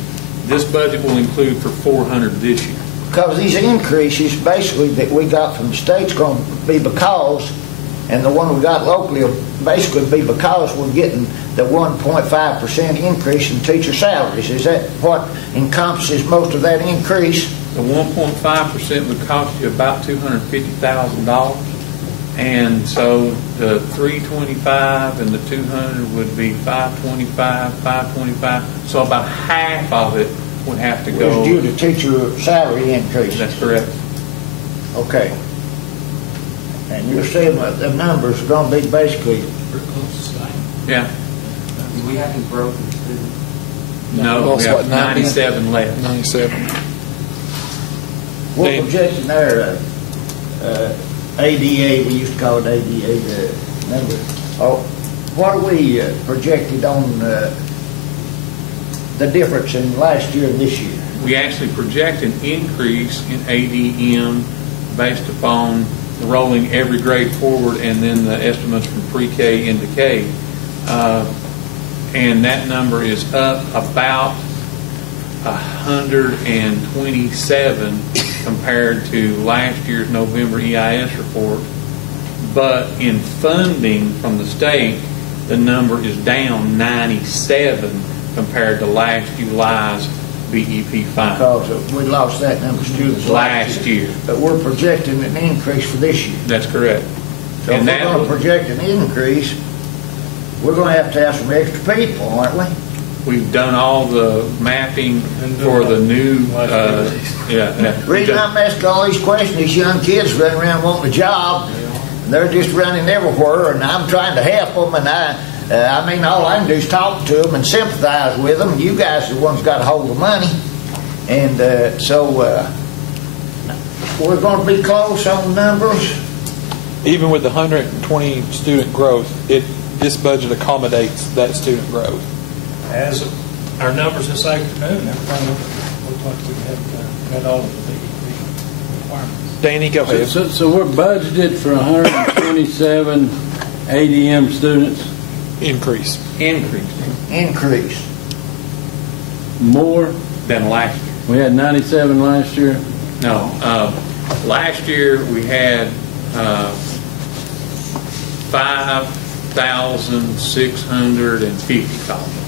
this budget will include for 400 this year. Because these increases basically that we got from the state's going to be because, and the one we got locally will basically be because we're getting the 1.5% increase in teacher salaries. Is that what encompasses most of that increase? The 1.5% would cost you about $250,000. And so the 325 and the 200 would be 525. So about half of it would have to go. It's due to teacher salary increase. That's correct. Okay. And you're saying that the numbers are going to be basically Pretty close to the same. Yeah. Do we have any growth in students? No, we have 97 left. 97. we're projecting there. ADA, we used to call it ADA, the number. What are we projected on the difference in last year and this year? We actually project an increase in ADM based upon rolling every grade forward and then the estimates from pre-K into K. And that number is up about 127 compared to last year's November EIS report. But in funding from the state, the number is down 97 compared to last July's BEP fine. Because we lost that number of students last year. But we're projecting an increase for this year. That's correct. So and if we're going to project an increase, we're going to have some extra people, aren't we? We've done all the mapping for the new. The reason I'm asking all these questions, these young kids running around wanting a job, and they're just running everywhere, and I'm trying to help them, and I mean, all I can do is talk to them and sympathize with them. You guys are the ones got a hold of money, and so we're going to be close on numbers. Even with the 120 student growth, this budget accommodates that student growth. As our numbers this afternoon, everything looked like we had met all of the requirements. Danny, go ahead. So we're budgeted for 127 ADM students. Increase. More than last year. We had 97 last year. No, last year we had 5,650 colleges.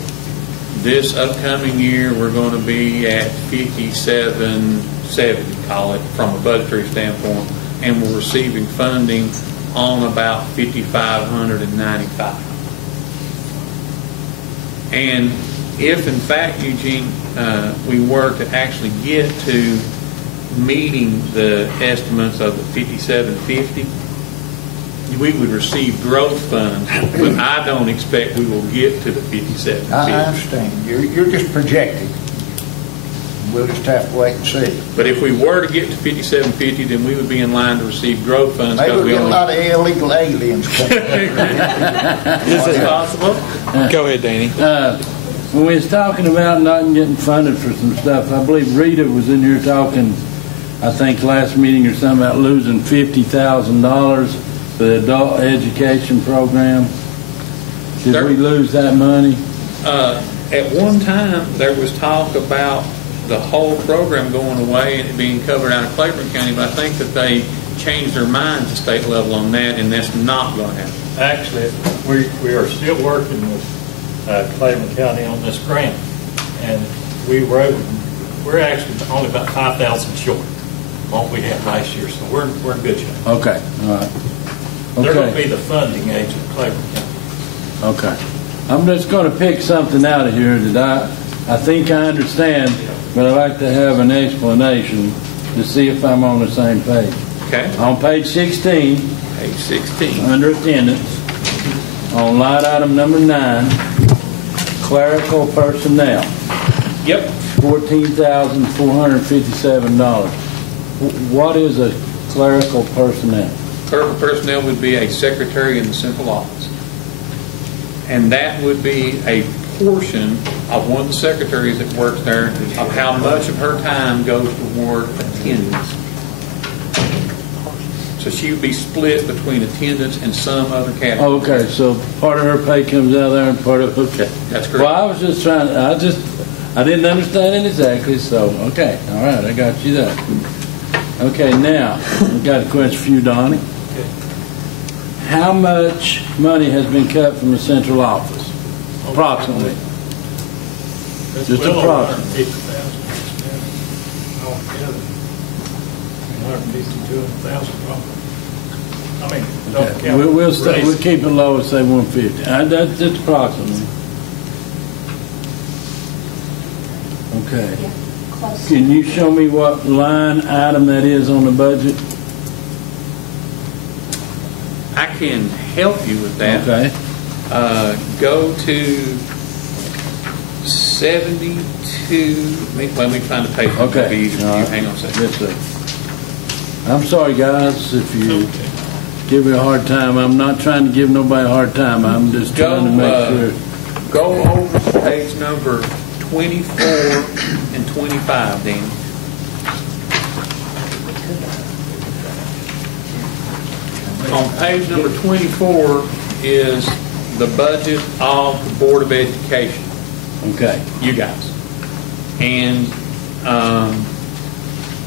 This upcoming year, we're going to be at 5,770, call it, from a budgetary standpoint, and we're receiving funding on about 5,595. And if, in fact, Eugene, we were to actually get to meeting the estimates of the 5,750, we would receive growth funds, but I don't expect we will get to the 5,750. I understand. You're just projecting. We'll just have to wait and see. But if we were to get to 5,750, then we would be in line to receive growth funds. Maybe we'll get a lot of illegal aliens coming. Is it possible? Go ahead, Danny. When we was talking about not getting funded for some stuff, I believe Rita was in here talking, I think last meeting or something, about losing $50,000 for the adult education program. Did we lose that money? At one time, there was talk about the whole program going away and it being covered out of Claiborne County, but I think that they changed their minds at state level on that, and that's not going to happen. Actually, we are still working with Claiborne County on this grant, and we're actually only about 5,000 short of what we had last year, so we're in good shape. Okay, all right. They're going to be the funding agent of Claiborne County. Okay. I'm just going to pick something out of here that I think I understand, but I'd like to have an explanation. to see if I'm on the same page. Okay. On page 16, Page 16. under attendance, on line item number 9, clerical personnel, Yep. $14,457. What is a clerical personnel? Clerical personnel would be a secretary in the central office. And that would be a portion of one of the secretaries that works there of how much of her time goes toward attendance. So she would be split between attendance and some other category. Okay, so part of her pay comes out there and part of, okay. That's correct. Well, I was just trying, I didn't understand it exactly, so, okay, all right, I got you there. Okay, now, I've got a question for you, Donnie. How much money has been cut from the central office? Approximately. Just approximately. Altogether. 150, 200,000 probably. I mean, don't Okay. count We'll keep it low and say 150. That's just approximately. Okay. Yeah, close. Can you show me what line item that is on the budget? I can help you with that. Okay. Go to 72. Let me find the page. Okay. It'll be easier for All you. right. Hang on a second. Yes, sir. I'm sorry, guys, if you give me a hard time. I'm not trying to give nobody a hard time. I'm just trying to make sure. Go over to page number 24 and 25, Danny. On page number 24 is the budget of the Board of Education. Okay. You guys. And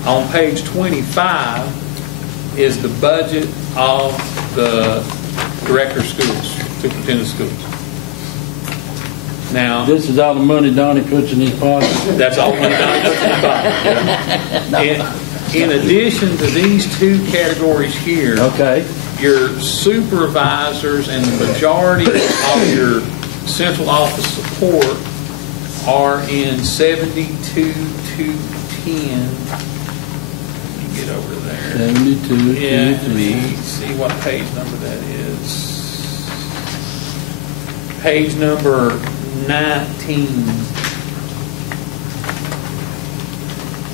on page 25 is the budget of the director of schools, superintendent of schools. Now, This is all the money Donnie puts in his pocket? that's all money Donnie puts in his pocket. In addition to these two categories here, Okay. your supervisors and the majority of your central office support are in 72,210. Let me get over there. 72. Yeah, let me see what page number that is. Page number 19.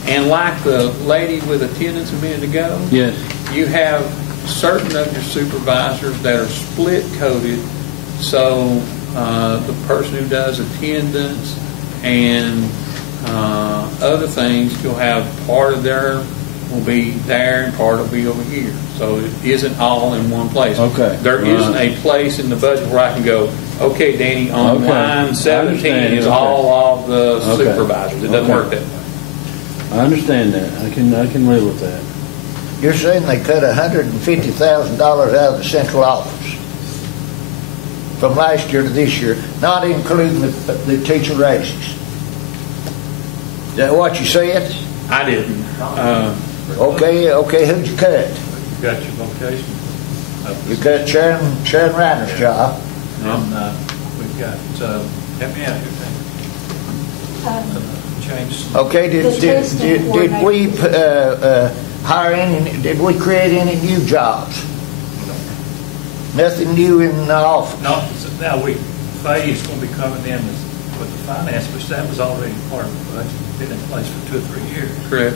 And like the lady with attendance a minute ago, Yes. you have certain of your supervisors that are split coded. So the person who does attendance and other things, you'll have part of their will be there and part will be over here. So it isn't all in one place. Okay. There isn't a place in the budget where I can go, okay, Danny, on Okay. line 17 understand. is Okay. all of the Okay. supervisors. It doesn't Okay. work that way. I understand that. I can live with that. You're saying they cut $150,000 out of the central office from last year to this year, not including the teacher raises. Is that what you said? I didn't. Okay, who'd you cut? You got your vocation. You cut Sharon Reiner's job. And we've got, help me out here, change. Okay, did we hire any? Did we create any new jobs? Nothing new in the office. No, now Faye is going to be coming in with the finance, which that was already part of the budget, been in place for 2 or 3 years. Correct.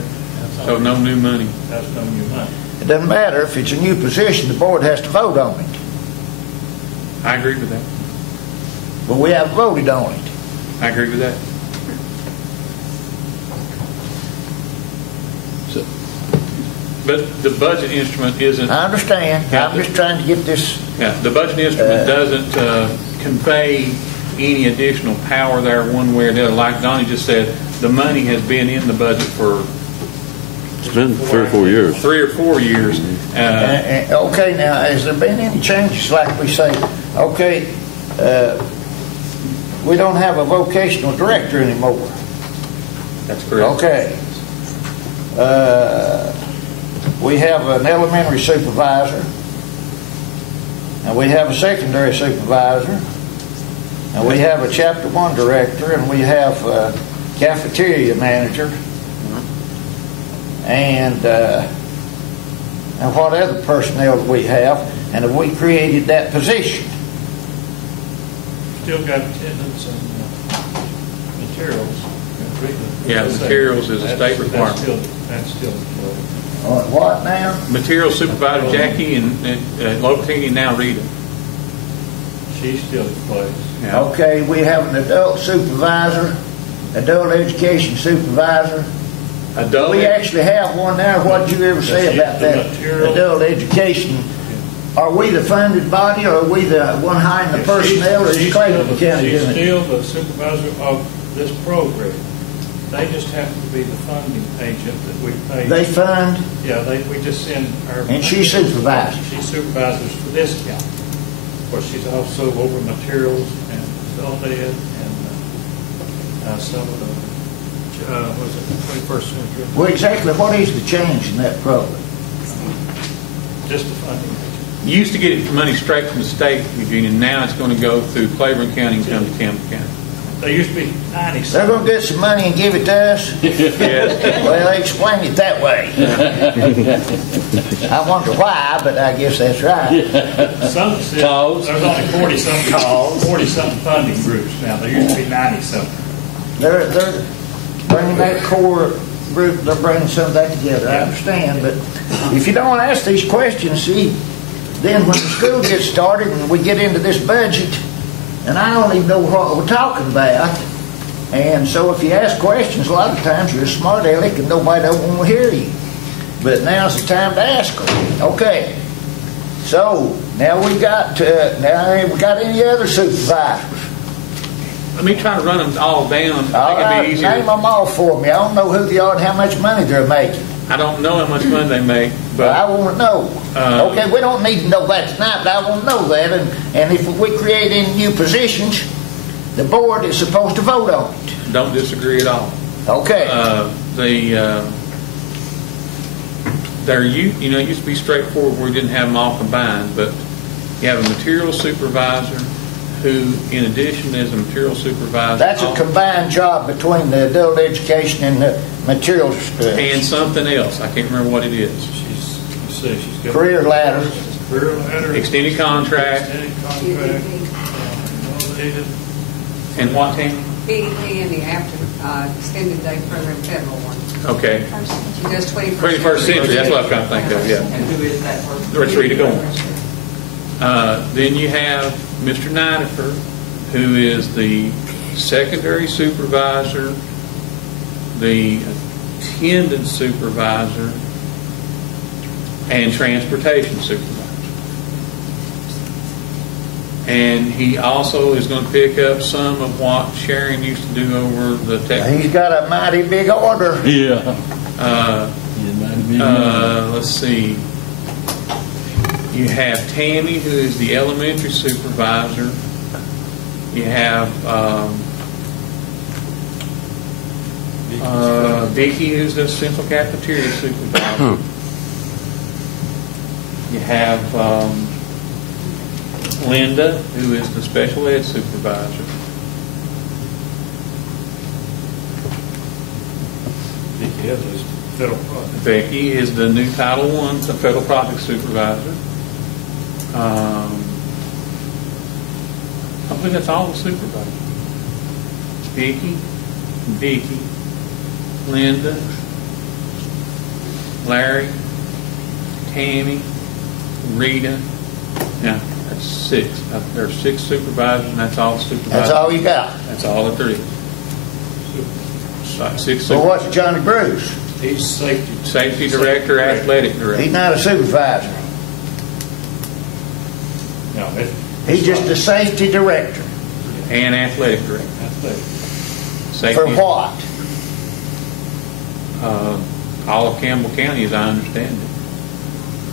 So no new money. That's no new money. It doesn't matter if it's a new position. The board has to vote on it. I agree with that. But we haven't voted on it. I agree with that. But the budget instrument isn't. I understand. I'm just trying to get this. Yeah, the budget instrument doesn't convey any additional power there one way or the other. Like Donnie just said, the money has been in the budget for. It's been 3 or 4 years. 3 or 4 years. Okay, now, has there been any changes? Like we say, okay, we don't have a vocational director anymore. That's correct. Okay. We have an elementary supervisor, and we have a secondary supervisor, and we have a chapter 1 director, and we have a cafeteria manager. and what other personnel do we have, and have we created that position? Still got attendance and materials. Yeah, materials is a state requirement. That's still What now? Material supervisor Jackie and locating now Rita. She's still in place. Yeah. Okay, we have an adult supervisor, adult education supervisor. Adult. We actually have one there. What did you ever say about that adult education? Are we the funded body, or are we the one hiring the personnel, or is Claiborne County She's doing it? still the supervisor of this program. They just happen to be the funding agent that we pay. They fund, Yeah, we just send our. and she supervises. She supervises for this county. Of course, she's also over materials and facility and some of the, what is it, 21st century? Well, exactly what is the change in that program? Just the funding agent. You used to get money straight from the state, Eugene, and now it's going to go through Claiborne County and come to Campbell County. They used to be 90. They're going to get some money and give it to us? Yes. Well, they explain it that way. I wonder why, but I guess that's right. Some Calls. there's only 40-something calls, 40-something funding groups now. There used to be 90-something. They're bringing that core group, they're bringing some of that together. I understand, but if you don't ask these questions, see, then when the school gets started and we get into this budget, and I don't even know what we're talking about, and so if you ask questions, a lot of times you're a smart aleck and nobody don't want to hear you. But now's the time to ask them. Okay. So now we got any other supervisors? Let me try to run them all down. All I think it'd right, be easier. name them all for me. I don't know who they are and how much money they're making. I don't know how much money they make, But I but want to know. Okay, we don't need to know that tonight, but I want to know that. And if we create any new positions, the board is supposed to vote on it. don't disagree at all. Okay. It used to be straightforward where we didn't have them all combined, but you have a material supervisor who, in addition, is a material supervisor. That's a combined job between the adult education and the materials. And something else. I can't remember what it is. She's got Career ladder. career ladder, Extended contract. extended contract, elevated. And what, Tammy? PDP and the after extended day program federal one. Okay. She does 21st century, that's what I was trying to think of, yeah. And who is that person? That's Rita Goins. Then you have Mr. Nidifer, who is the secondary supervisor, the attendance supervisor, and transportation supervisor. And he also is going to pick up some of what Sharon used to do over the technical. He's got a mighty big order. Yeah. Let's see. You have Tammy, who is the elementary supervisor. You have Vicki, who's the central cafeteria supervisor. You have Linda, who is the special ed supervisor. Vicki is a federal project. Becky is the new Title I federal project supervisor. I think that's all the supervisors. Vicki, Linda, Larry, Tammy, Rita. Yeah, that's 6. There's 6 supervisors, and that's all the supervisors. That's all you got. That's all that there is. 6 So what's Johnny Bruce? He's safety director, athletic director. He's not a supervisor. No, He's just a safety director. And athletic director. Safety. For what? All of Campbell County, as I understand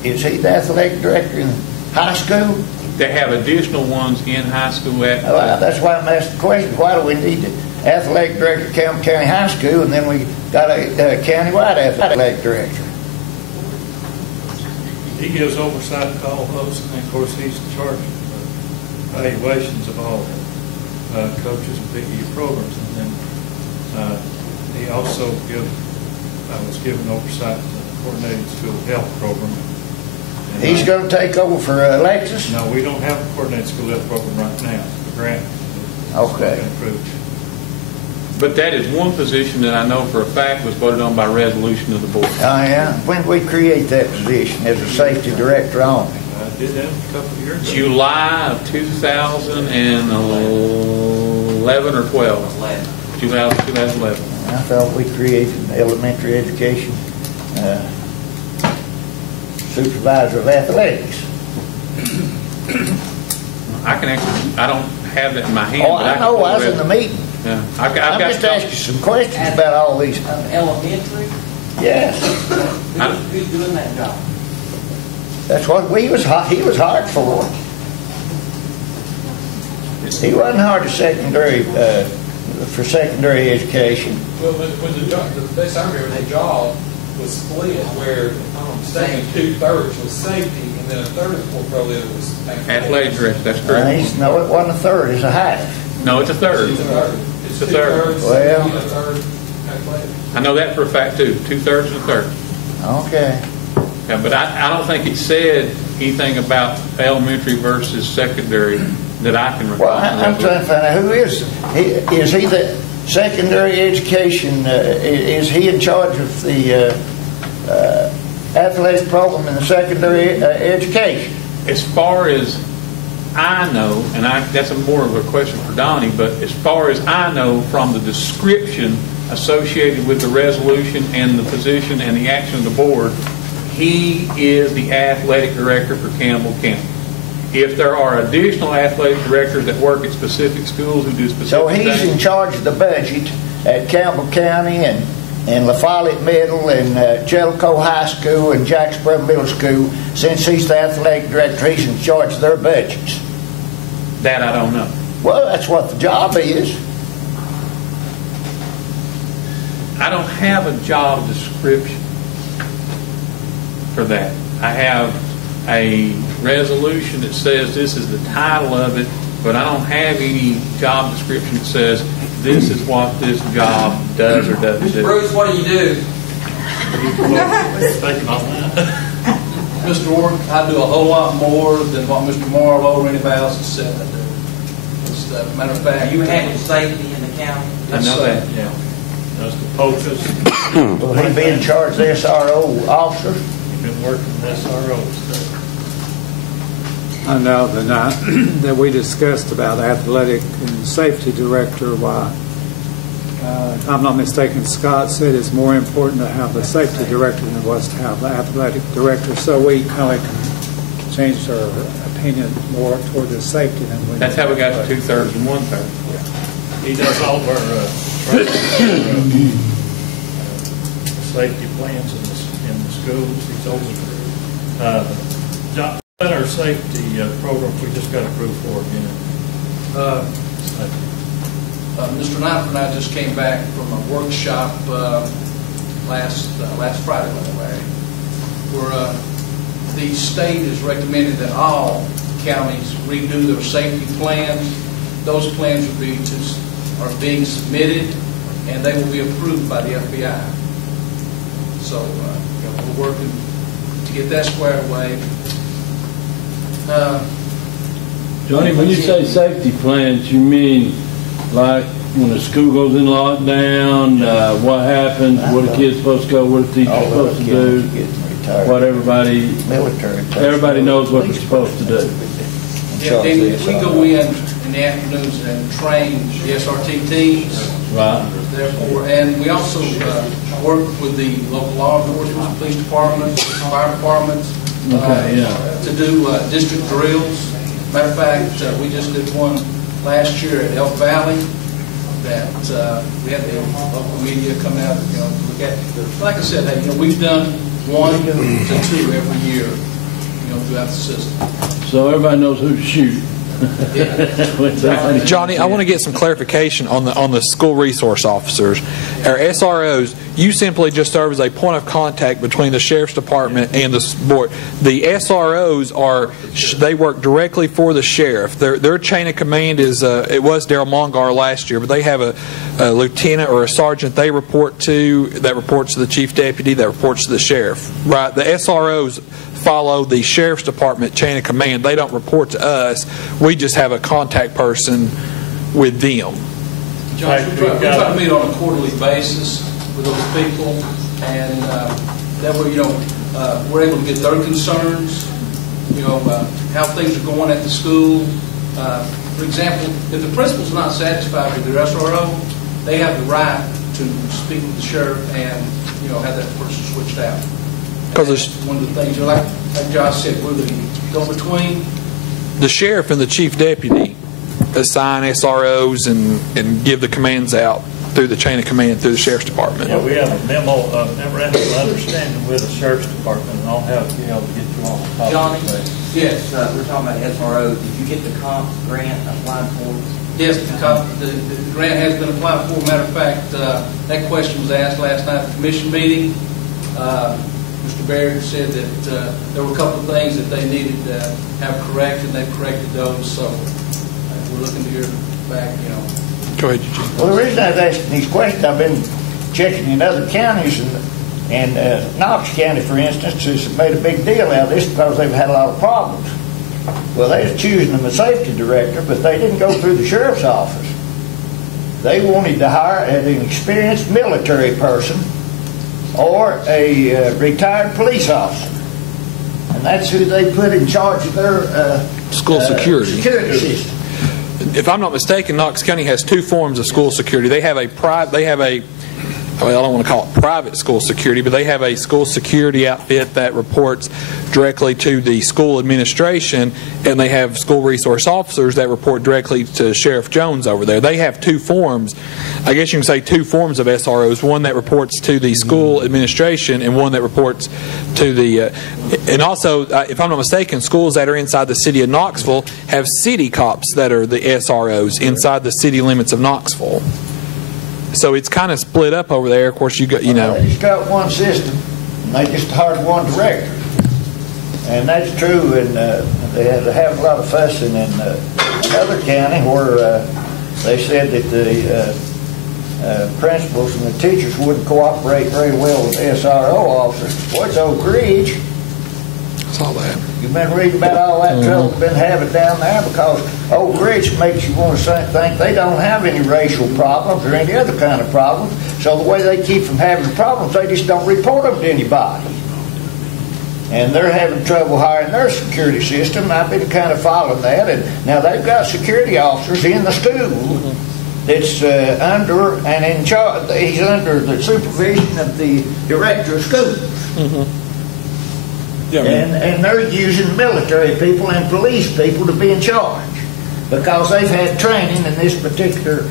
it. Is he the athletic director in high school? They have additional ones in high school. That's why I'm asking the question. Why do we need the athletic director at Campbell County High School, and then we got a countywide athletic director? he gives oversight to all those, and of course he's in charge of evaluations of all coaches and PE programs, and then he also gives I was given oversight to the coordinated school health program. And He's going to take over for Alexis? No, we don't have a coordinated school health program right now. The grant is Okay. approved. But that is one position that I know for a fact was voted on by resolution of the board. Oh, yeah? When did we create that position as a safety director only? I did that a couple of years ago. July of 2011 or 12? 2011. I thought we created an elementary education supervisor of athletics. I can actually, I don't have that in my hand. Oh, but I can know, pull I was it in the up. meeting. Yeah, I've I'm got just asking some questions about all these. Elementary? Yes. Who's doing that job? That's what he was hired for. He wasn't hired to secondary, for secondary education. Well, when the job, the best I remember, the job was split where, if I'm not mistaken, 2/3 was safety, and then a third of the portfolio was athletic director, that's correct. No, it wasn't a third, it's a half. No, it's a third. It's a third. It's a third. Well, A third athletic. I know that for a fact too. 2/3 and a third. Okay. Yeah, but I don't think it said anything about elementary versus secondary that I can recall. Well, I'm trying to find out who is he the secondary education? Is he in charge of the athletic program in the secondary education? As far as I know, and that's more of a question for Donnie, but as far as I know from the description associated with the resolution and the position and the action of the board, he is the athletic director for Campbell County. If there are additional athletic directors that work at specific schools who do specific So he's things, in charge of the budget at Campbell County and La Follette Middle and Jellicoe High School and Jacksboro Middle School. Since he's the athletic director, he's in charge of their budgets. that I don't know. Well, that's what the job is. I don't have a job description for that. I have a resolution that says this is the title of it, but I don't have any job description that says this is what this job does or doesn't do. Bruce, what do you do? Mr. Ward, I do a whole lot more than what Mr. Marlowe or anybody else has said I do. Just, matter of fact, You handle safety in the county? I know that. Yeah. That's the POTUS. Will he be in charge of the SRO officer? You've been working with SROs. I know the night that we discussed about athletic and safety director, why, if I'm not mistaken, Scott said it's more important to have the safety director than it was to have the athletic director. So we kind of changed our opinion more toward the safety than we. That's how we got to 2/3 and 1/3. He does all of our safety plans in the schools. He's over our safety programs we just got approved for again. Mr. Knight and I just came back from a workshop last Friday, by the way, where the state has recommended that all counties redo their safety plans. Those plans are being submitted, and they will be approved by the FBI. So we're working to get that squared away. Johnny, when you say safety plans, you mean like when the school goes in lockdown, what happens, what the kid's supposed to go, what the teacher's supposed to do, what everybody knows what they're supposed to do. Yeah, then we go in the afternoons and train the SRT teams. Right. Therefore, and we also work with the local law enforcement, police departments, fire departments, to do district drills. Matter of fact, we just did one last year at Elk Valley that we had the local media come out, to look at. Like I said, hey, we've done 1 to 2 every year, throughout the system. So everybody knows who to shoot. Johnny, I want to get some clarification on the school resource officers. Our SROs, you simply just serve as a point of contact between the sheriff's department and the board. The SROs they work directly for the sheriff. Their chain of command is it was Darrell Mongar last year, but they have a lieutenant or a sergeant they report to, that reports to the chief deputy, that reports to the sheriff. Right? The SROs follow the sheriff's department chain of command. They don't report to us. We just have a contact person with them. Josh, we try to meet on a quarterly basis with those people, and that way, we're able to get their concerns, how things are going at the school. For example, if the principal's not satisfied with their SRO, they have the right to speak with the sheriff and, have that person switched out. Because one of the things, like Josh said, we're the go-between. The sheriff and the chief deputy assign SROs and give the commands out through the chain of command through the sheriff's department. Yeah, we have a memorandum of understanding with the sheriff's department, and I'll have to be able to get you all the Johnny, yes, we're talking about SRO. Did you get the comp grant applied for? Yes, the grant has been applied for. Matter of fact, that question was asked last night at the commission meeting. Mr. Barrett said that there were a couple of things that they needed to have corrected, and they've corrected those. So we're looking to hear back, Go ahead, Eugene. Well, the reason I was asking these questions, I've been checking in other counties, and Knox County, for instance, has made a big deal out of this because they've had a lot of problems. Well, they was choosing them a safety director, but they didn't go through the sheriff's office. They wanted to hire an experienced military person or a retired police officer. And that's who they put in charge of their school security system. If I'm not mistaken, Knox County has two forms of school security. They have I don't want to call it private school security, but they have a school security outfit that reports directly to the school administration, and they have school resource officers that report directly to Sheriff Jones over there. They have two forms. I guess you can say two forms of SROs, one that reports to the school administration and one that reports to the and also, if I'm not mistaken, schools that are inside the city of Knoxville have city cops that are the SROs inside the city limits of Knoxville. So it's kind of split up over there. Of course, they just got one system, and they just hired one director. And that's true, and they had to have a lot of fussing in another county where they said that the principals and the teachers wouldn't cooperate very well with SRO officers. Well, it's Oak Ridge. Saw that. You've been reading about all that trouble they've been having down there because Oak Ridge makes you want to think they don't have any racial problems or any other kind of problems. So the way they keep from having problems, they just don't report them to anybody. And they're having trouble hiring their security system. I've been kind of following that. And now they've got security officers in the school that's under and in charge. He's under the supervision of the director of schools. Yeah, and they're using military people and police people to be in charge because they've had training in this particular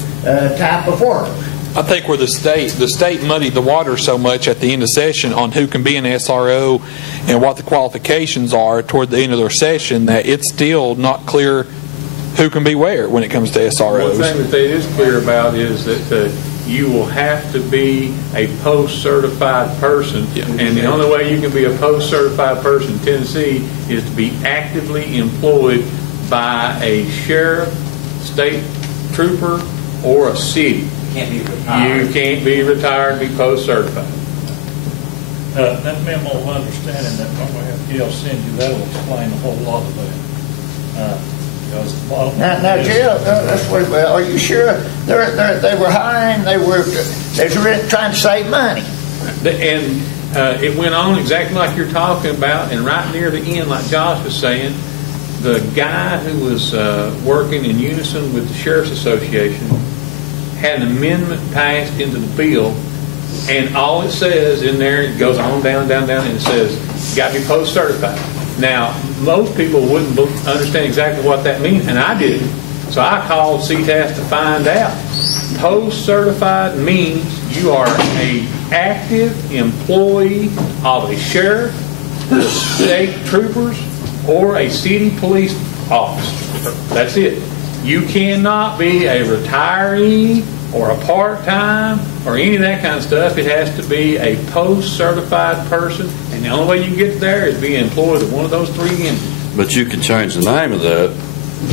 type of work. I think where the state muddied the water so much at the end of session on who can be an SRO and what the qualifications are toward the end of their session, that it's still not clear who can be where when it comes to SROs. One thing that it is clear about is that you will have to be a post-certified person, and the only way you can be a post-certified person in Tennessee is to be actively employed by a sheriff, state trooper, or a city. You can't be retired and be post-certified. That memo of understanding that I'm going to have Gail send you, that will explain a whole lot of that. Now, Jill, are you sure they were hiring? They were trying to save money. And it went on exactly like you're talking about, and right near the end, like Josh was saying, the guy who was working in unison with the Sheriff's Association had an amendment passed into the bill, and all it says in there, it goes on down, and it says you got to be post-certified. Now, most people wouldn't understand exactly what that means, and I didn't. So I called CTAS to find out. Post-certified means you are an active employee of a sheriff, the state troopers, or a city police officer. That's it. You cannot be a retiree or a part-time or any of that kind of stuff. It has to be a post-certified person, and the only way you can get there is be employed at one of those three entities. But you could change the name of that.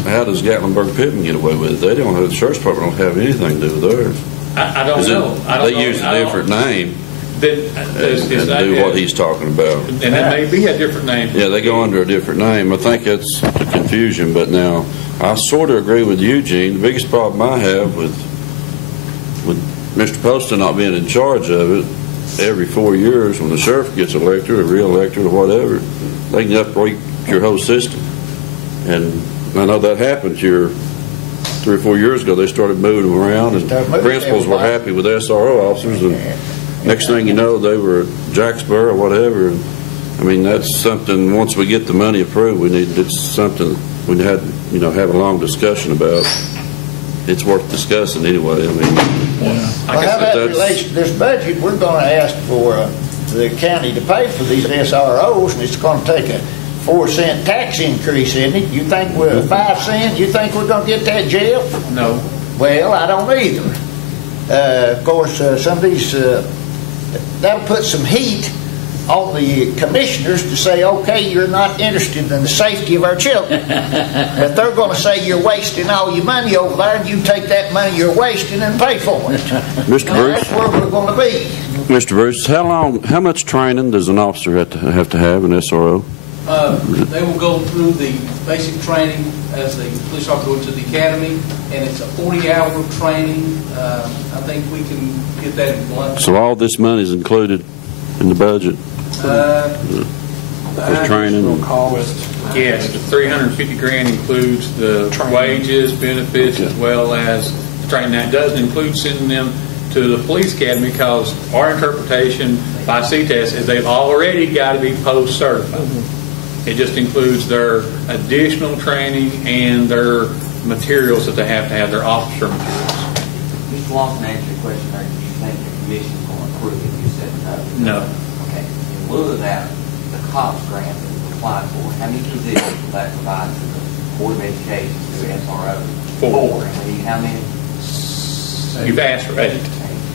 How does Gatlinburg Pittman get away with it? They don't have, the sheriff's department don't have anything to do with theirs. I don't know. They use a different name and do what he's talking about. And it may be a different name. Yeah, they go under a different name. I think that's the confusion. But now, I sort of agree with Eugene. The biggest problem I have with Mr. Poston not being in charge of it, every 4 years when the sheriff gets elected or re-elected or whatever, they can upgrade your whole system. And I know that happened here 3 or 4 years ago. They started moving them around, and principals were happy with SRO officers, and next thing you know, they were at Jacksboro or whatever. I mean, that's something, once we get the money approved, it's something we had, have a long discussion about. It's worth discussing anyway. I mean, how that relates to this budget, we're going to ask for the county to pay for these SROs, and it's going to take a 4-cent tax increase in it. You think we're 5 cents? You think we're going to get that, Jeff? No. Well, I don't either. Of course, some of these, that'll put some heat on the commissioners to say, okay, you're not interested in the safety of our children. But they're going to say you're wasting all your money over there, and you take that money you're wasting and pay for it. Mr. Bruce, that's where we're going to be. Mr. Bruce, how much training does an officer have to have an SRO? They will go through the basic training as the police officer go to the academy, and it's a 40-hour training. I think we can get that in one. So all this money is included in the budget? For training? Yes, the $350,000 includes the wages, benefits, as well as the training. That doesn't include sending them to the police academy, because our interpretation by CTES is they've already got to be post-certified. It just includes their additional training and their materials that they have to have, their officer materials. Mr. Lawson asked you a question there. Do you think the commission's going to approve it? You said no. No. Okay. In lieu of that, the COPS grant that we applied for, how many positions will that provide to the Board of Education, to the SRO? 4. And we need how many? You've asked for 8.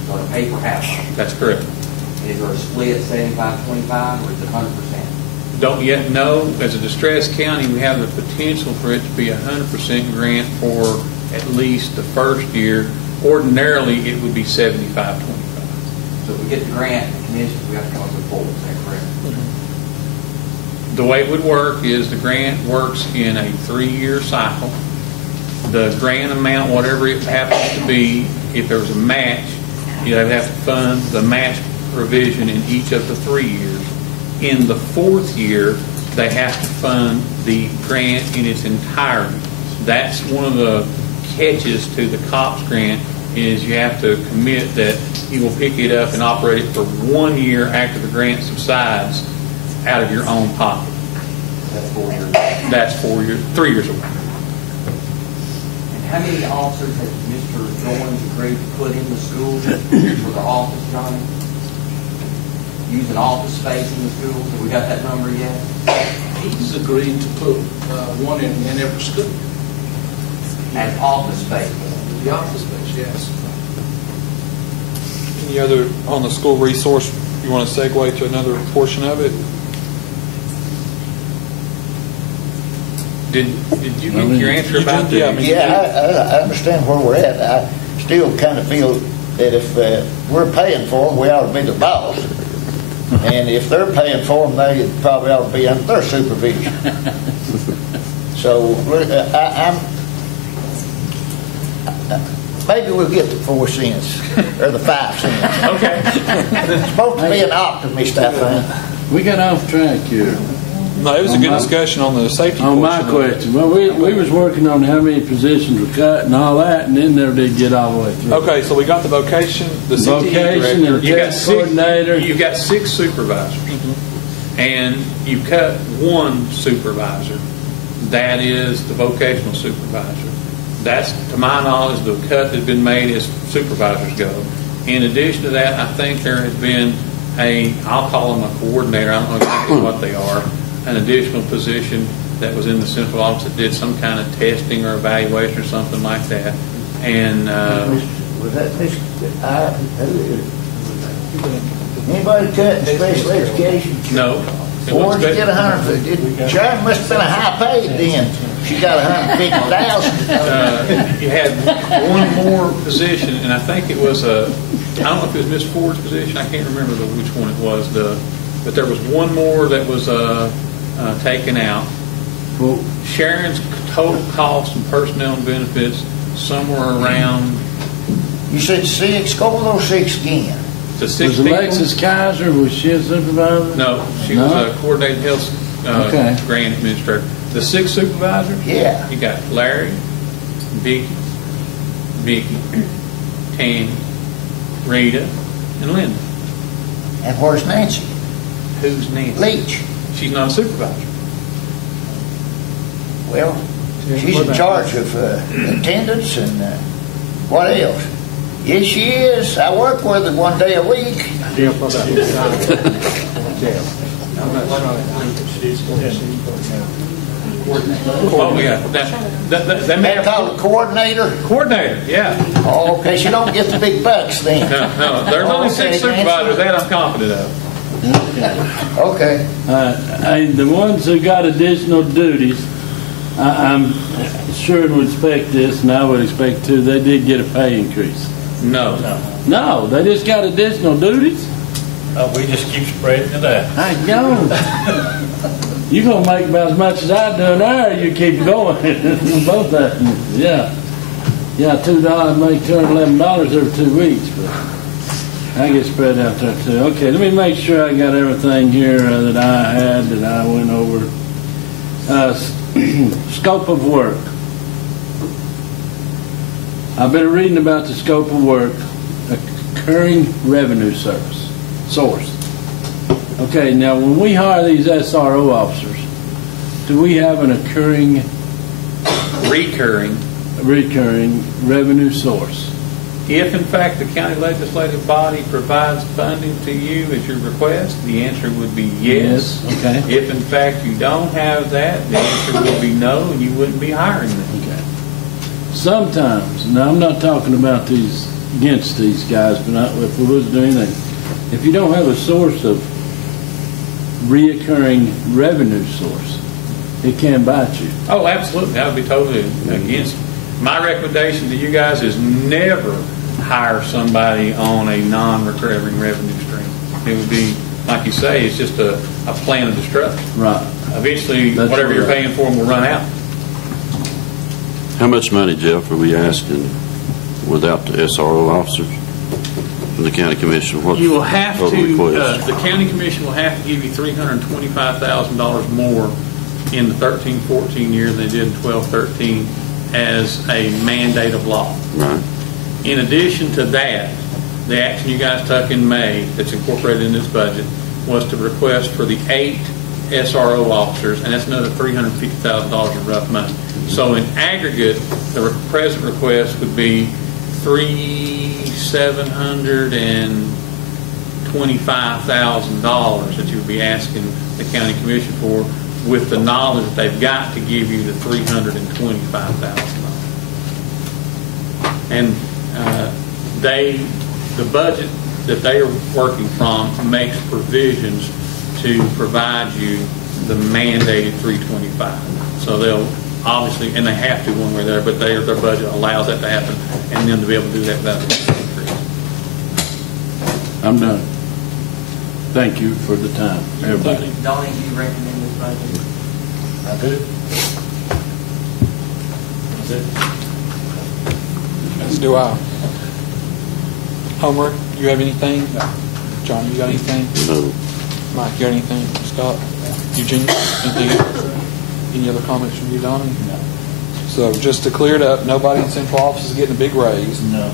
So to pay for half. That's correct. And is there a split 75-25, or is it 100%? Don't yet know. As a distressed county, we have the potential for it to be 100% grant for at least the first year. Ordinarily, it would be 75-25. So if we get the grant, the commission, we have to come up with 4. Is that correct? The way it would work is the grant works in a 3-year cycle. The grant amount, whatever it happens to be, if there was a match, you'd have to fund the match provision in each of the 3 years. In the 4th year, they have to fund the grant in its entirety. That's one of the catches to the COPS grant, is you have to commit that you will pick it up and operate it for 1 year after the grant subsides out of your own pocket. That's 4 years. That's 4 years, 3 years away. And how many officers has Mr. Jones agreed to put in the school for the office, Johnny? Using office space in the schools? Have we got that number yet? He's agreed to put one in every school. As office space? The office space, yes. Any other on the school resource, you want to segue to another portion of it? Did you get your answer about that? Yeah, I understand where we're at. I still kind of feel that if we're paying for them, we ought to be the boss. And if they're paying for them, they probably ought to be under their supervision. So maybe we'll get the 4 cents or the 5 cents. Okay. It's supposed to be an optimist, I think. We got off track here. No, it was a good discussion on the safety on portion. My question. Well, we was working on how many positions were cut and all that, and then never did get all the way through. Okay, so we got the vocation, the CTE director. And test coordinator. You've got 6 supervisors, and you cut 1 supervisor. That is the vocational supervisor. That's, to my knowledge, the cut that's been made as supervisors go. In addition to that, I think there has been I'll call them a coordinator, I don't know exactly what they are, an additional position that was in the central office that did some kind of testing or evaluation or something like that. And Was that anybody cut in special education? no. Where'd you get 150? Sharon must have been a high paid then. She got 150,000. You had one more position, and I think it was I don't know if it was Miss Ford's position. I can't remember which one it was. But there was one more that was taken out. Well, Sharon's total cost and personnel and benefits somewhere around. You said 6. Go with those 6 again. The 6 Was Alexis Kaiser, was she a supervisor? No, she was a coordinated health grant administrator. The 6 supervisors? Yeah. You got Larry, Vicky, Tammy, Rita, and Linda. And where's Nancy? Who's Nancy? Leach. She's not a supervisor. Well, she's in charge of attendance and what else? Yes, she is. I work with her 1 day a week. Oh, yeah. They call it coordinator? Coordinator, yeah. Oh, okay. She don't get the big bucks then. No. There's only 6 supervisors. That I'm confident of. Okay. The ones who got additional duties, I'm sure would expect this, and I would expect too, they did get a pay increase. No. No, they just got additional duties? We just keep spreading it out. I know. You're going to make about as much as I do an hour, you keep going. Both of them. Yeah. Yeah, $2, make $211 every 2 weeks, but I get spread out there too. Okay, let me make sure I got everything here that I had, that I went over. Scope of work. I've been reading about the scope of work, occurring revenue source. Okay, now when we hire these SRO officers, do we have an recurring revenue source? If in fact the county legislative body provides funding to you as your request, the answer would be yes. Okay. If in fact you don't have that, the answer would be no, and you wouldn't be hiring them. Okay. Sometimes, now I'm not talking about against these guys, but if we was doing anything, if you don't have a source of reoccurring revenue source, it can bite you. Oh, absolutely. I would be totally against it. My recommendation to you guys is never hire somebody on a non-recurring revenue stream. It would be, like you say, it's just a plan of destruction. Right. Eventually, whatever you're paying for them will run out. How much money, Jeff, are we asking without the SRO officers from the county commission? What's You will have total to, request? the county commission will have to give you $325,000 more in the 13-14 year than they did in 12-13 as a mandate of law. Right. In addition to that, the action you guys took in May that's incorporated in this budget was to request for the 8 SRO officers, and that's another $350,000 in rough money. So in aggregate, the present request would be $725,000 that you would be asking the county commission for, with the knowledge that they've got to give you the $325,000. And the budget that they are working from makes provisions to provide you the mandated $325,000. So they'll obviously, and they have to one way or the other, but their budget allows that to happen, and them to be able to do that without an increase. I'm done. Thank you for the time, everybody. Donnie, do you recommend this budget? I do. That's it. As do I. Homer, you have anything? No. John, you got anything? No. Mike, you got anything? Scott? Eugene, anything else? Any other comments from you, Donnie? No. So just to clear it up, nobody in central office is getting a big raise. No.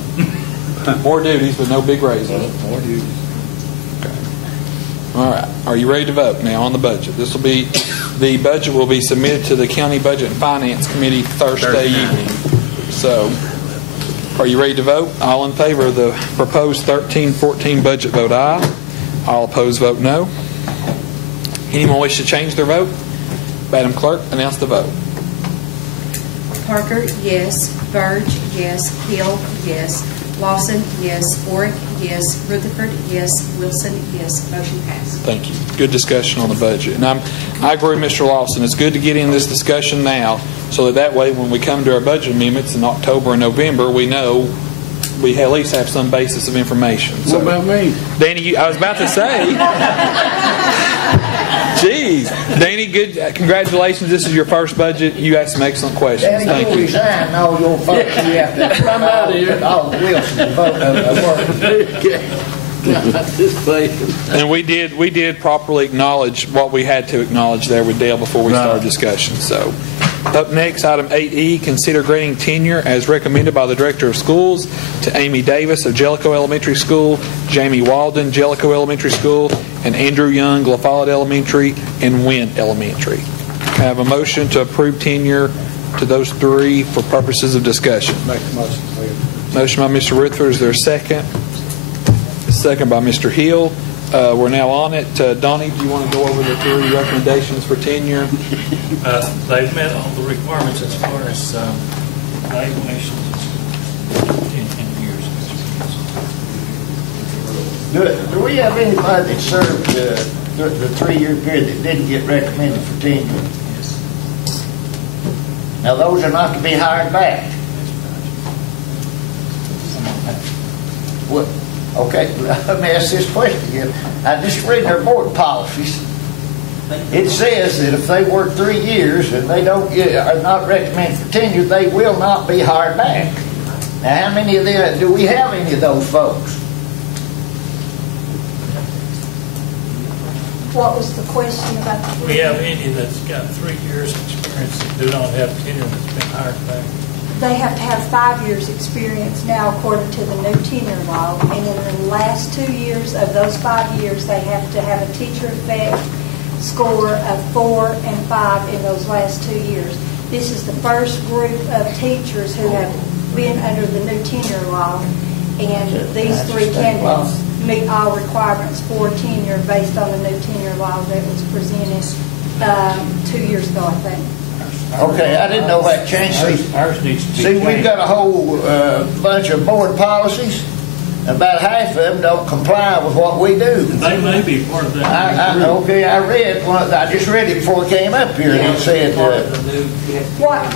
More duties, but no big raises. More duties. Okay. All right. Are you ready to vote now on the budget? The budget will be submitted to the County Budget and Finance Committee Thursday evening. So, are you ready to vote? All in favor of the proposed 13-14 budget vote aye. All opposed vote no. Anyone wish to change their vote? Madam Clerk, announce the vote. Parker, yes. Burge, yes. Hill, yes. Lawson, yes. Orick, yes. Rutherford, yes. Wilson, yes. Motion passed. Thank you. Good discussion on the budget. And I agree with Mr. Lawson. It's good to get in this discussion now so that way when we come to our budget amendments in October and November, we know we at least have some basis of information. So, What about me? Danny, I was about to say, geez. Danny, good. Congratulations. This is your first budget. You asked some excellent questions. Danny, Thank you you. resign all your folks. You have to I'm out of here. all the Wilson to vote And we did properly acknowledge what we had to acknowledge there with Dale before we started discussion. So, up next, item 8E, consider granting tenure as recommended by the Director of Schools to Amy Davis of Jellicoe Elementary School, Jamie Walden, Jellicoe Elementary School, and Andrew Young, La Follette Elementary, and Wynn Elementary. I have a motion to approve tenure to those three for purposes of discussion. Make the motion, please. Motion by Mr. Rutherford. Is there a second? Second by Mr. Hill. We're now on it. Donnie, do you want to go over the three recommendations for tenure? They've met all the requirements as far as evaluations in years of experience. Do we have anybody that served the 3-year period that didn't get recommended for tenure? Yes. Now, those are not to be hired back. What? Okay, let me ask this question again. I just read their board policies. It says that if they work 3 years and they are not recommended for tenure, they will not be hired back. Now, how many of them do we have? Any of those folks? What was the question about the We have any that's got 3 years experience that do not have tenure that's been hired back? They have to have 5 years experience now according to the new tenure law, and in the last 2 years of those 5 years, they have to have a teacher effect score of 4 and 5 in those last 2 years. This is the first group of teachers who have been under the new tenure law, and these three candidates meet all requirements for tenure based on the new tenure law that was presented 2 years ago, I think. Okay, I didn't know that changed. Ours needs to be See, changed. we've got a whole bunch of board policies. About half of them don't comply with what we do. They may be part of that. Okay, I read one. I just read it before I came up here, and it said. What?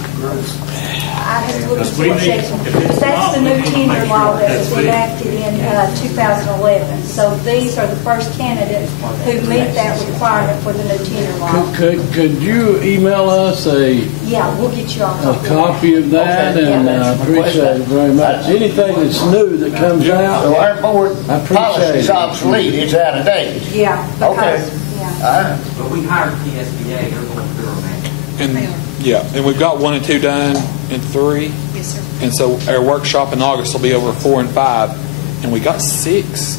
I have to look at the section. But that's the new tenure law that was enacted in 2011. So these are the first candidates who meet that requirement for the new tenure law. Could you email us Yeah, we'll get you all a copy of that, and I appreciate it very much. Anything that's new that comes out, So our board I appreciate policy is it. obsolete. It's out of date. Yeah, because, Okay. yeah. But we hired PSBA, they're going through on that. And yeah, and we've got 1 and 2 done in 3. Yes, sir. And so our workshop in August will be over 4 and 5, and we got 6.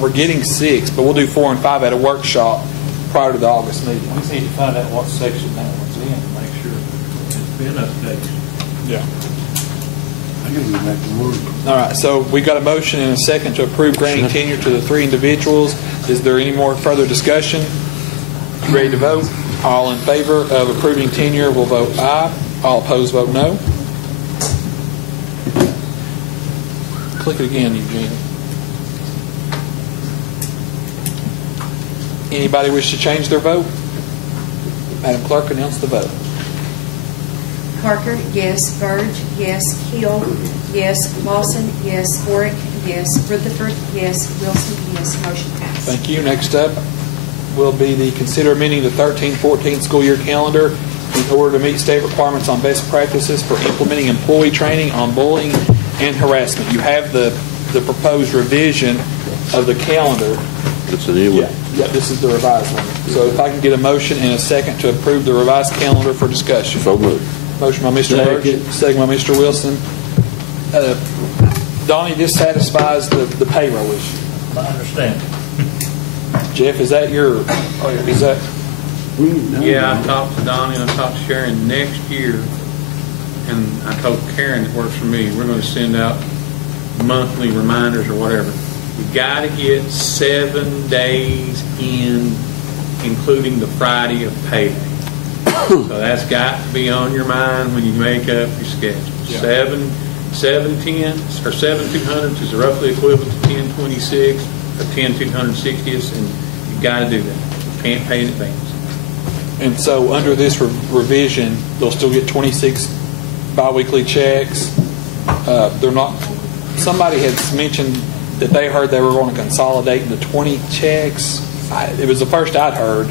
We're getting 6, but we'll do 4 and 5 at a workshop prior to the August meeting. We need to find out what section that one's in to make sure it's been updated. Yeah. I can go back to work. All right, so we got a motion and a second to approve granting tenure to the 3 individuals. Is there any more further discussion? Ready to vote? All in favor of approving tenure will vote aye. All opposed vote no. Click it again, Eugene. Anybody wish to change their vote? Madam Clerk, announce the vote. Parker, yes. Burge, yes. Hill, yes. Lawson, yes. Orick, yes. Rutherford, yes. Wilson, yes. Motion passed. Thank you. Next up will be the consider amending the 13-14 school year calendar in order to meet state requirements on best practices for implementing employee training on bullying and harassment. You have the proposed revision of the calendar. It's a new one. Yeah, this is the revised one. So if I can get a motion and a second to approve the revised calendar for discussion. So moved. Motion by Mr. Burge, second by Mr. Wilson. Donnie, this satisfies the payroll issue. I understand. Jeff, is that your, is that? Yeah, I talked to Donnie and I talked to Sharon next year, and I told Karen that works for me, we're going to send out monthly reminders or whatever. You got to get 7 days in, including the Friday of payday. So that's got to be on your mind when you make up your schedule. Yeah. 7/10s or 7/200s is roughly equivalent to 10/26 or 10/260ths, and you got to do that. You can't pay in advance. And so under this revision, they'll still get 26 biweekly checks. They're not. Somebody had mentioned that they heard they were going to consolidate into 20 checks. It was the first I'd heard.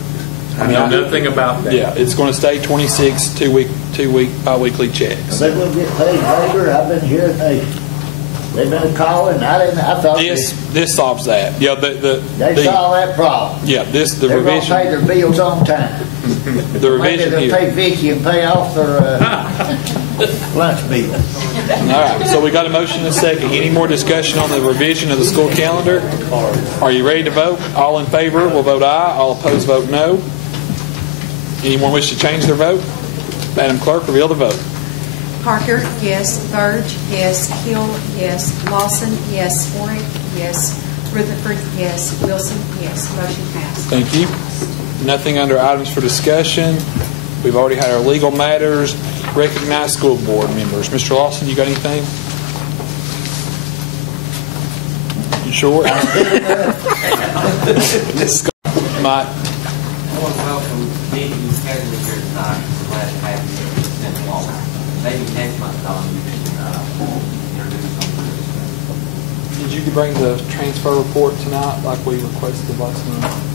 I know nothing about that. Yeah, it's going to stay 26 two-week biweekly checks. They will get paid later. I've been hearing they've been calling. I thought This solves that. Yeah, they solved that problem. Yeah, the They're revision. going to pay their bills on time. The revision Maybe they'll here. pay Vicky and pay off their lunch bill. All right, so we got a motion and a second. Any more discussion on the revision of the school calendar? Are you ready to vote? All in favor will vote aye. All opposed vote no. Anyone wish to change their vote? Madam Clerk, reveal the vote. Parker, yes. Burge, yes. Hill, yes. Lawson, yes. Warwick, yes. Rutherford, yes. Wilson, yes. Motion passed. Thank you. Nothing under items for discussion. We've already had our legal matters. Recognize school board members. Mr. Lawson, you got anything? You sure? Mike. I want to welcome Vicky Hadley here tonight. We're glad to have you. It's been long. Maybe next month, Don, you can introduce something. Did you bring the transfer report tonight like we requested last month?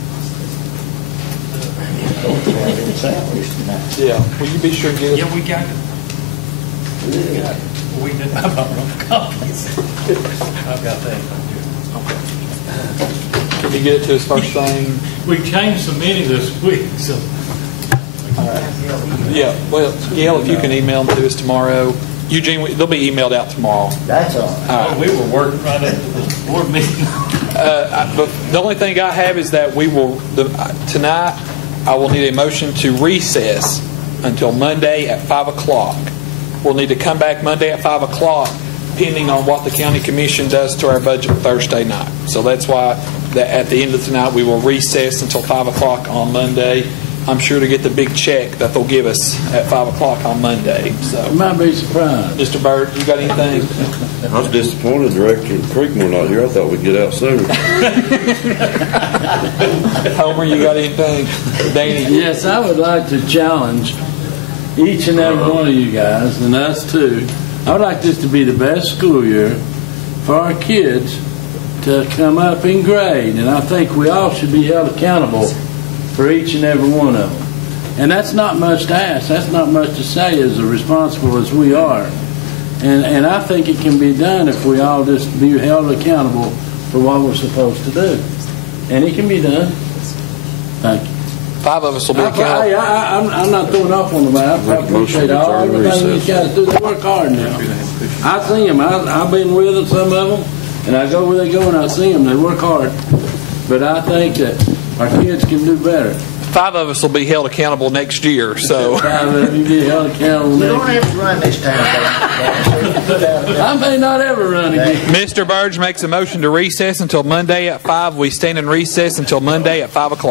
Yeah. Will you be sure to get it? Yeah, we got it. Yeah. We didn't have our own copies. I've got that. Can you get it to us first thing? We changed so many this week, so. Yeah. Well, Gail, if you can email them to us tomorrow. Eugene, they'll be emailed out tomorrow. That's all. We were working right after this board meeting. But the only thing I have is that we will tonight. I will need a motion to recess until Monday at 5 o'clock. We'll need to come back Monday at 5 o'clock, depending on what the county commission does to our budget Thursday night. So that's why at the end of tonight we will recess until 5 o'clock on Monday. I'm sure to get the big check that they'll give us at 5 o'clock on Monday. So You might be surprised. Mr. Bird, you got anything? I was disappointed Director Creekmore not here. I thought we'd get out sooner. Homer, you got anything? Danny? Yes, I would like to challenge each and every one of you guys, and us too. I would like this to be the best school year for our kids to come up in grade, and I think we all should be held accountable for each and every one of them. And that's not much to ask. That's not much to say as responsible as we are. And I think it can be done if we all just be held accountable for what we're supposed to do. And it can be done. Thank you. 5 of us will be accountable. I'm not throwing off on them. I appreciate everything these guys do. They work hard now. I see them. I've been with some of them, and I go where they go and I see them. They work hard. But I think that our kids can do better. 5 of us will be held accountable next year. So 5 of you get held accountable You next don't year. have to run this time. I may not ever run again. Mr. Burge makes a motion to recess until Monday at 5. We stand in recess until Monday at 5 o'clock.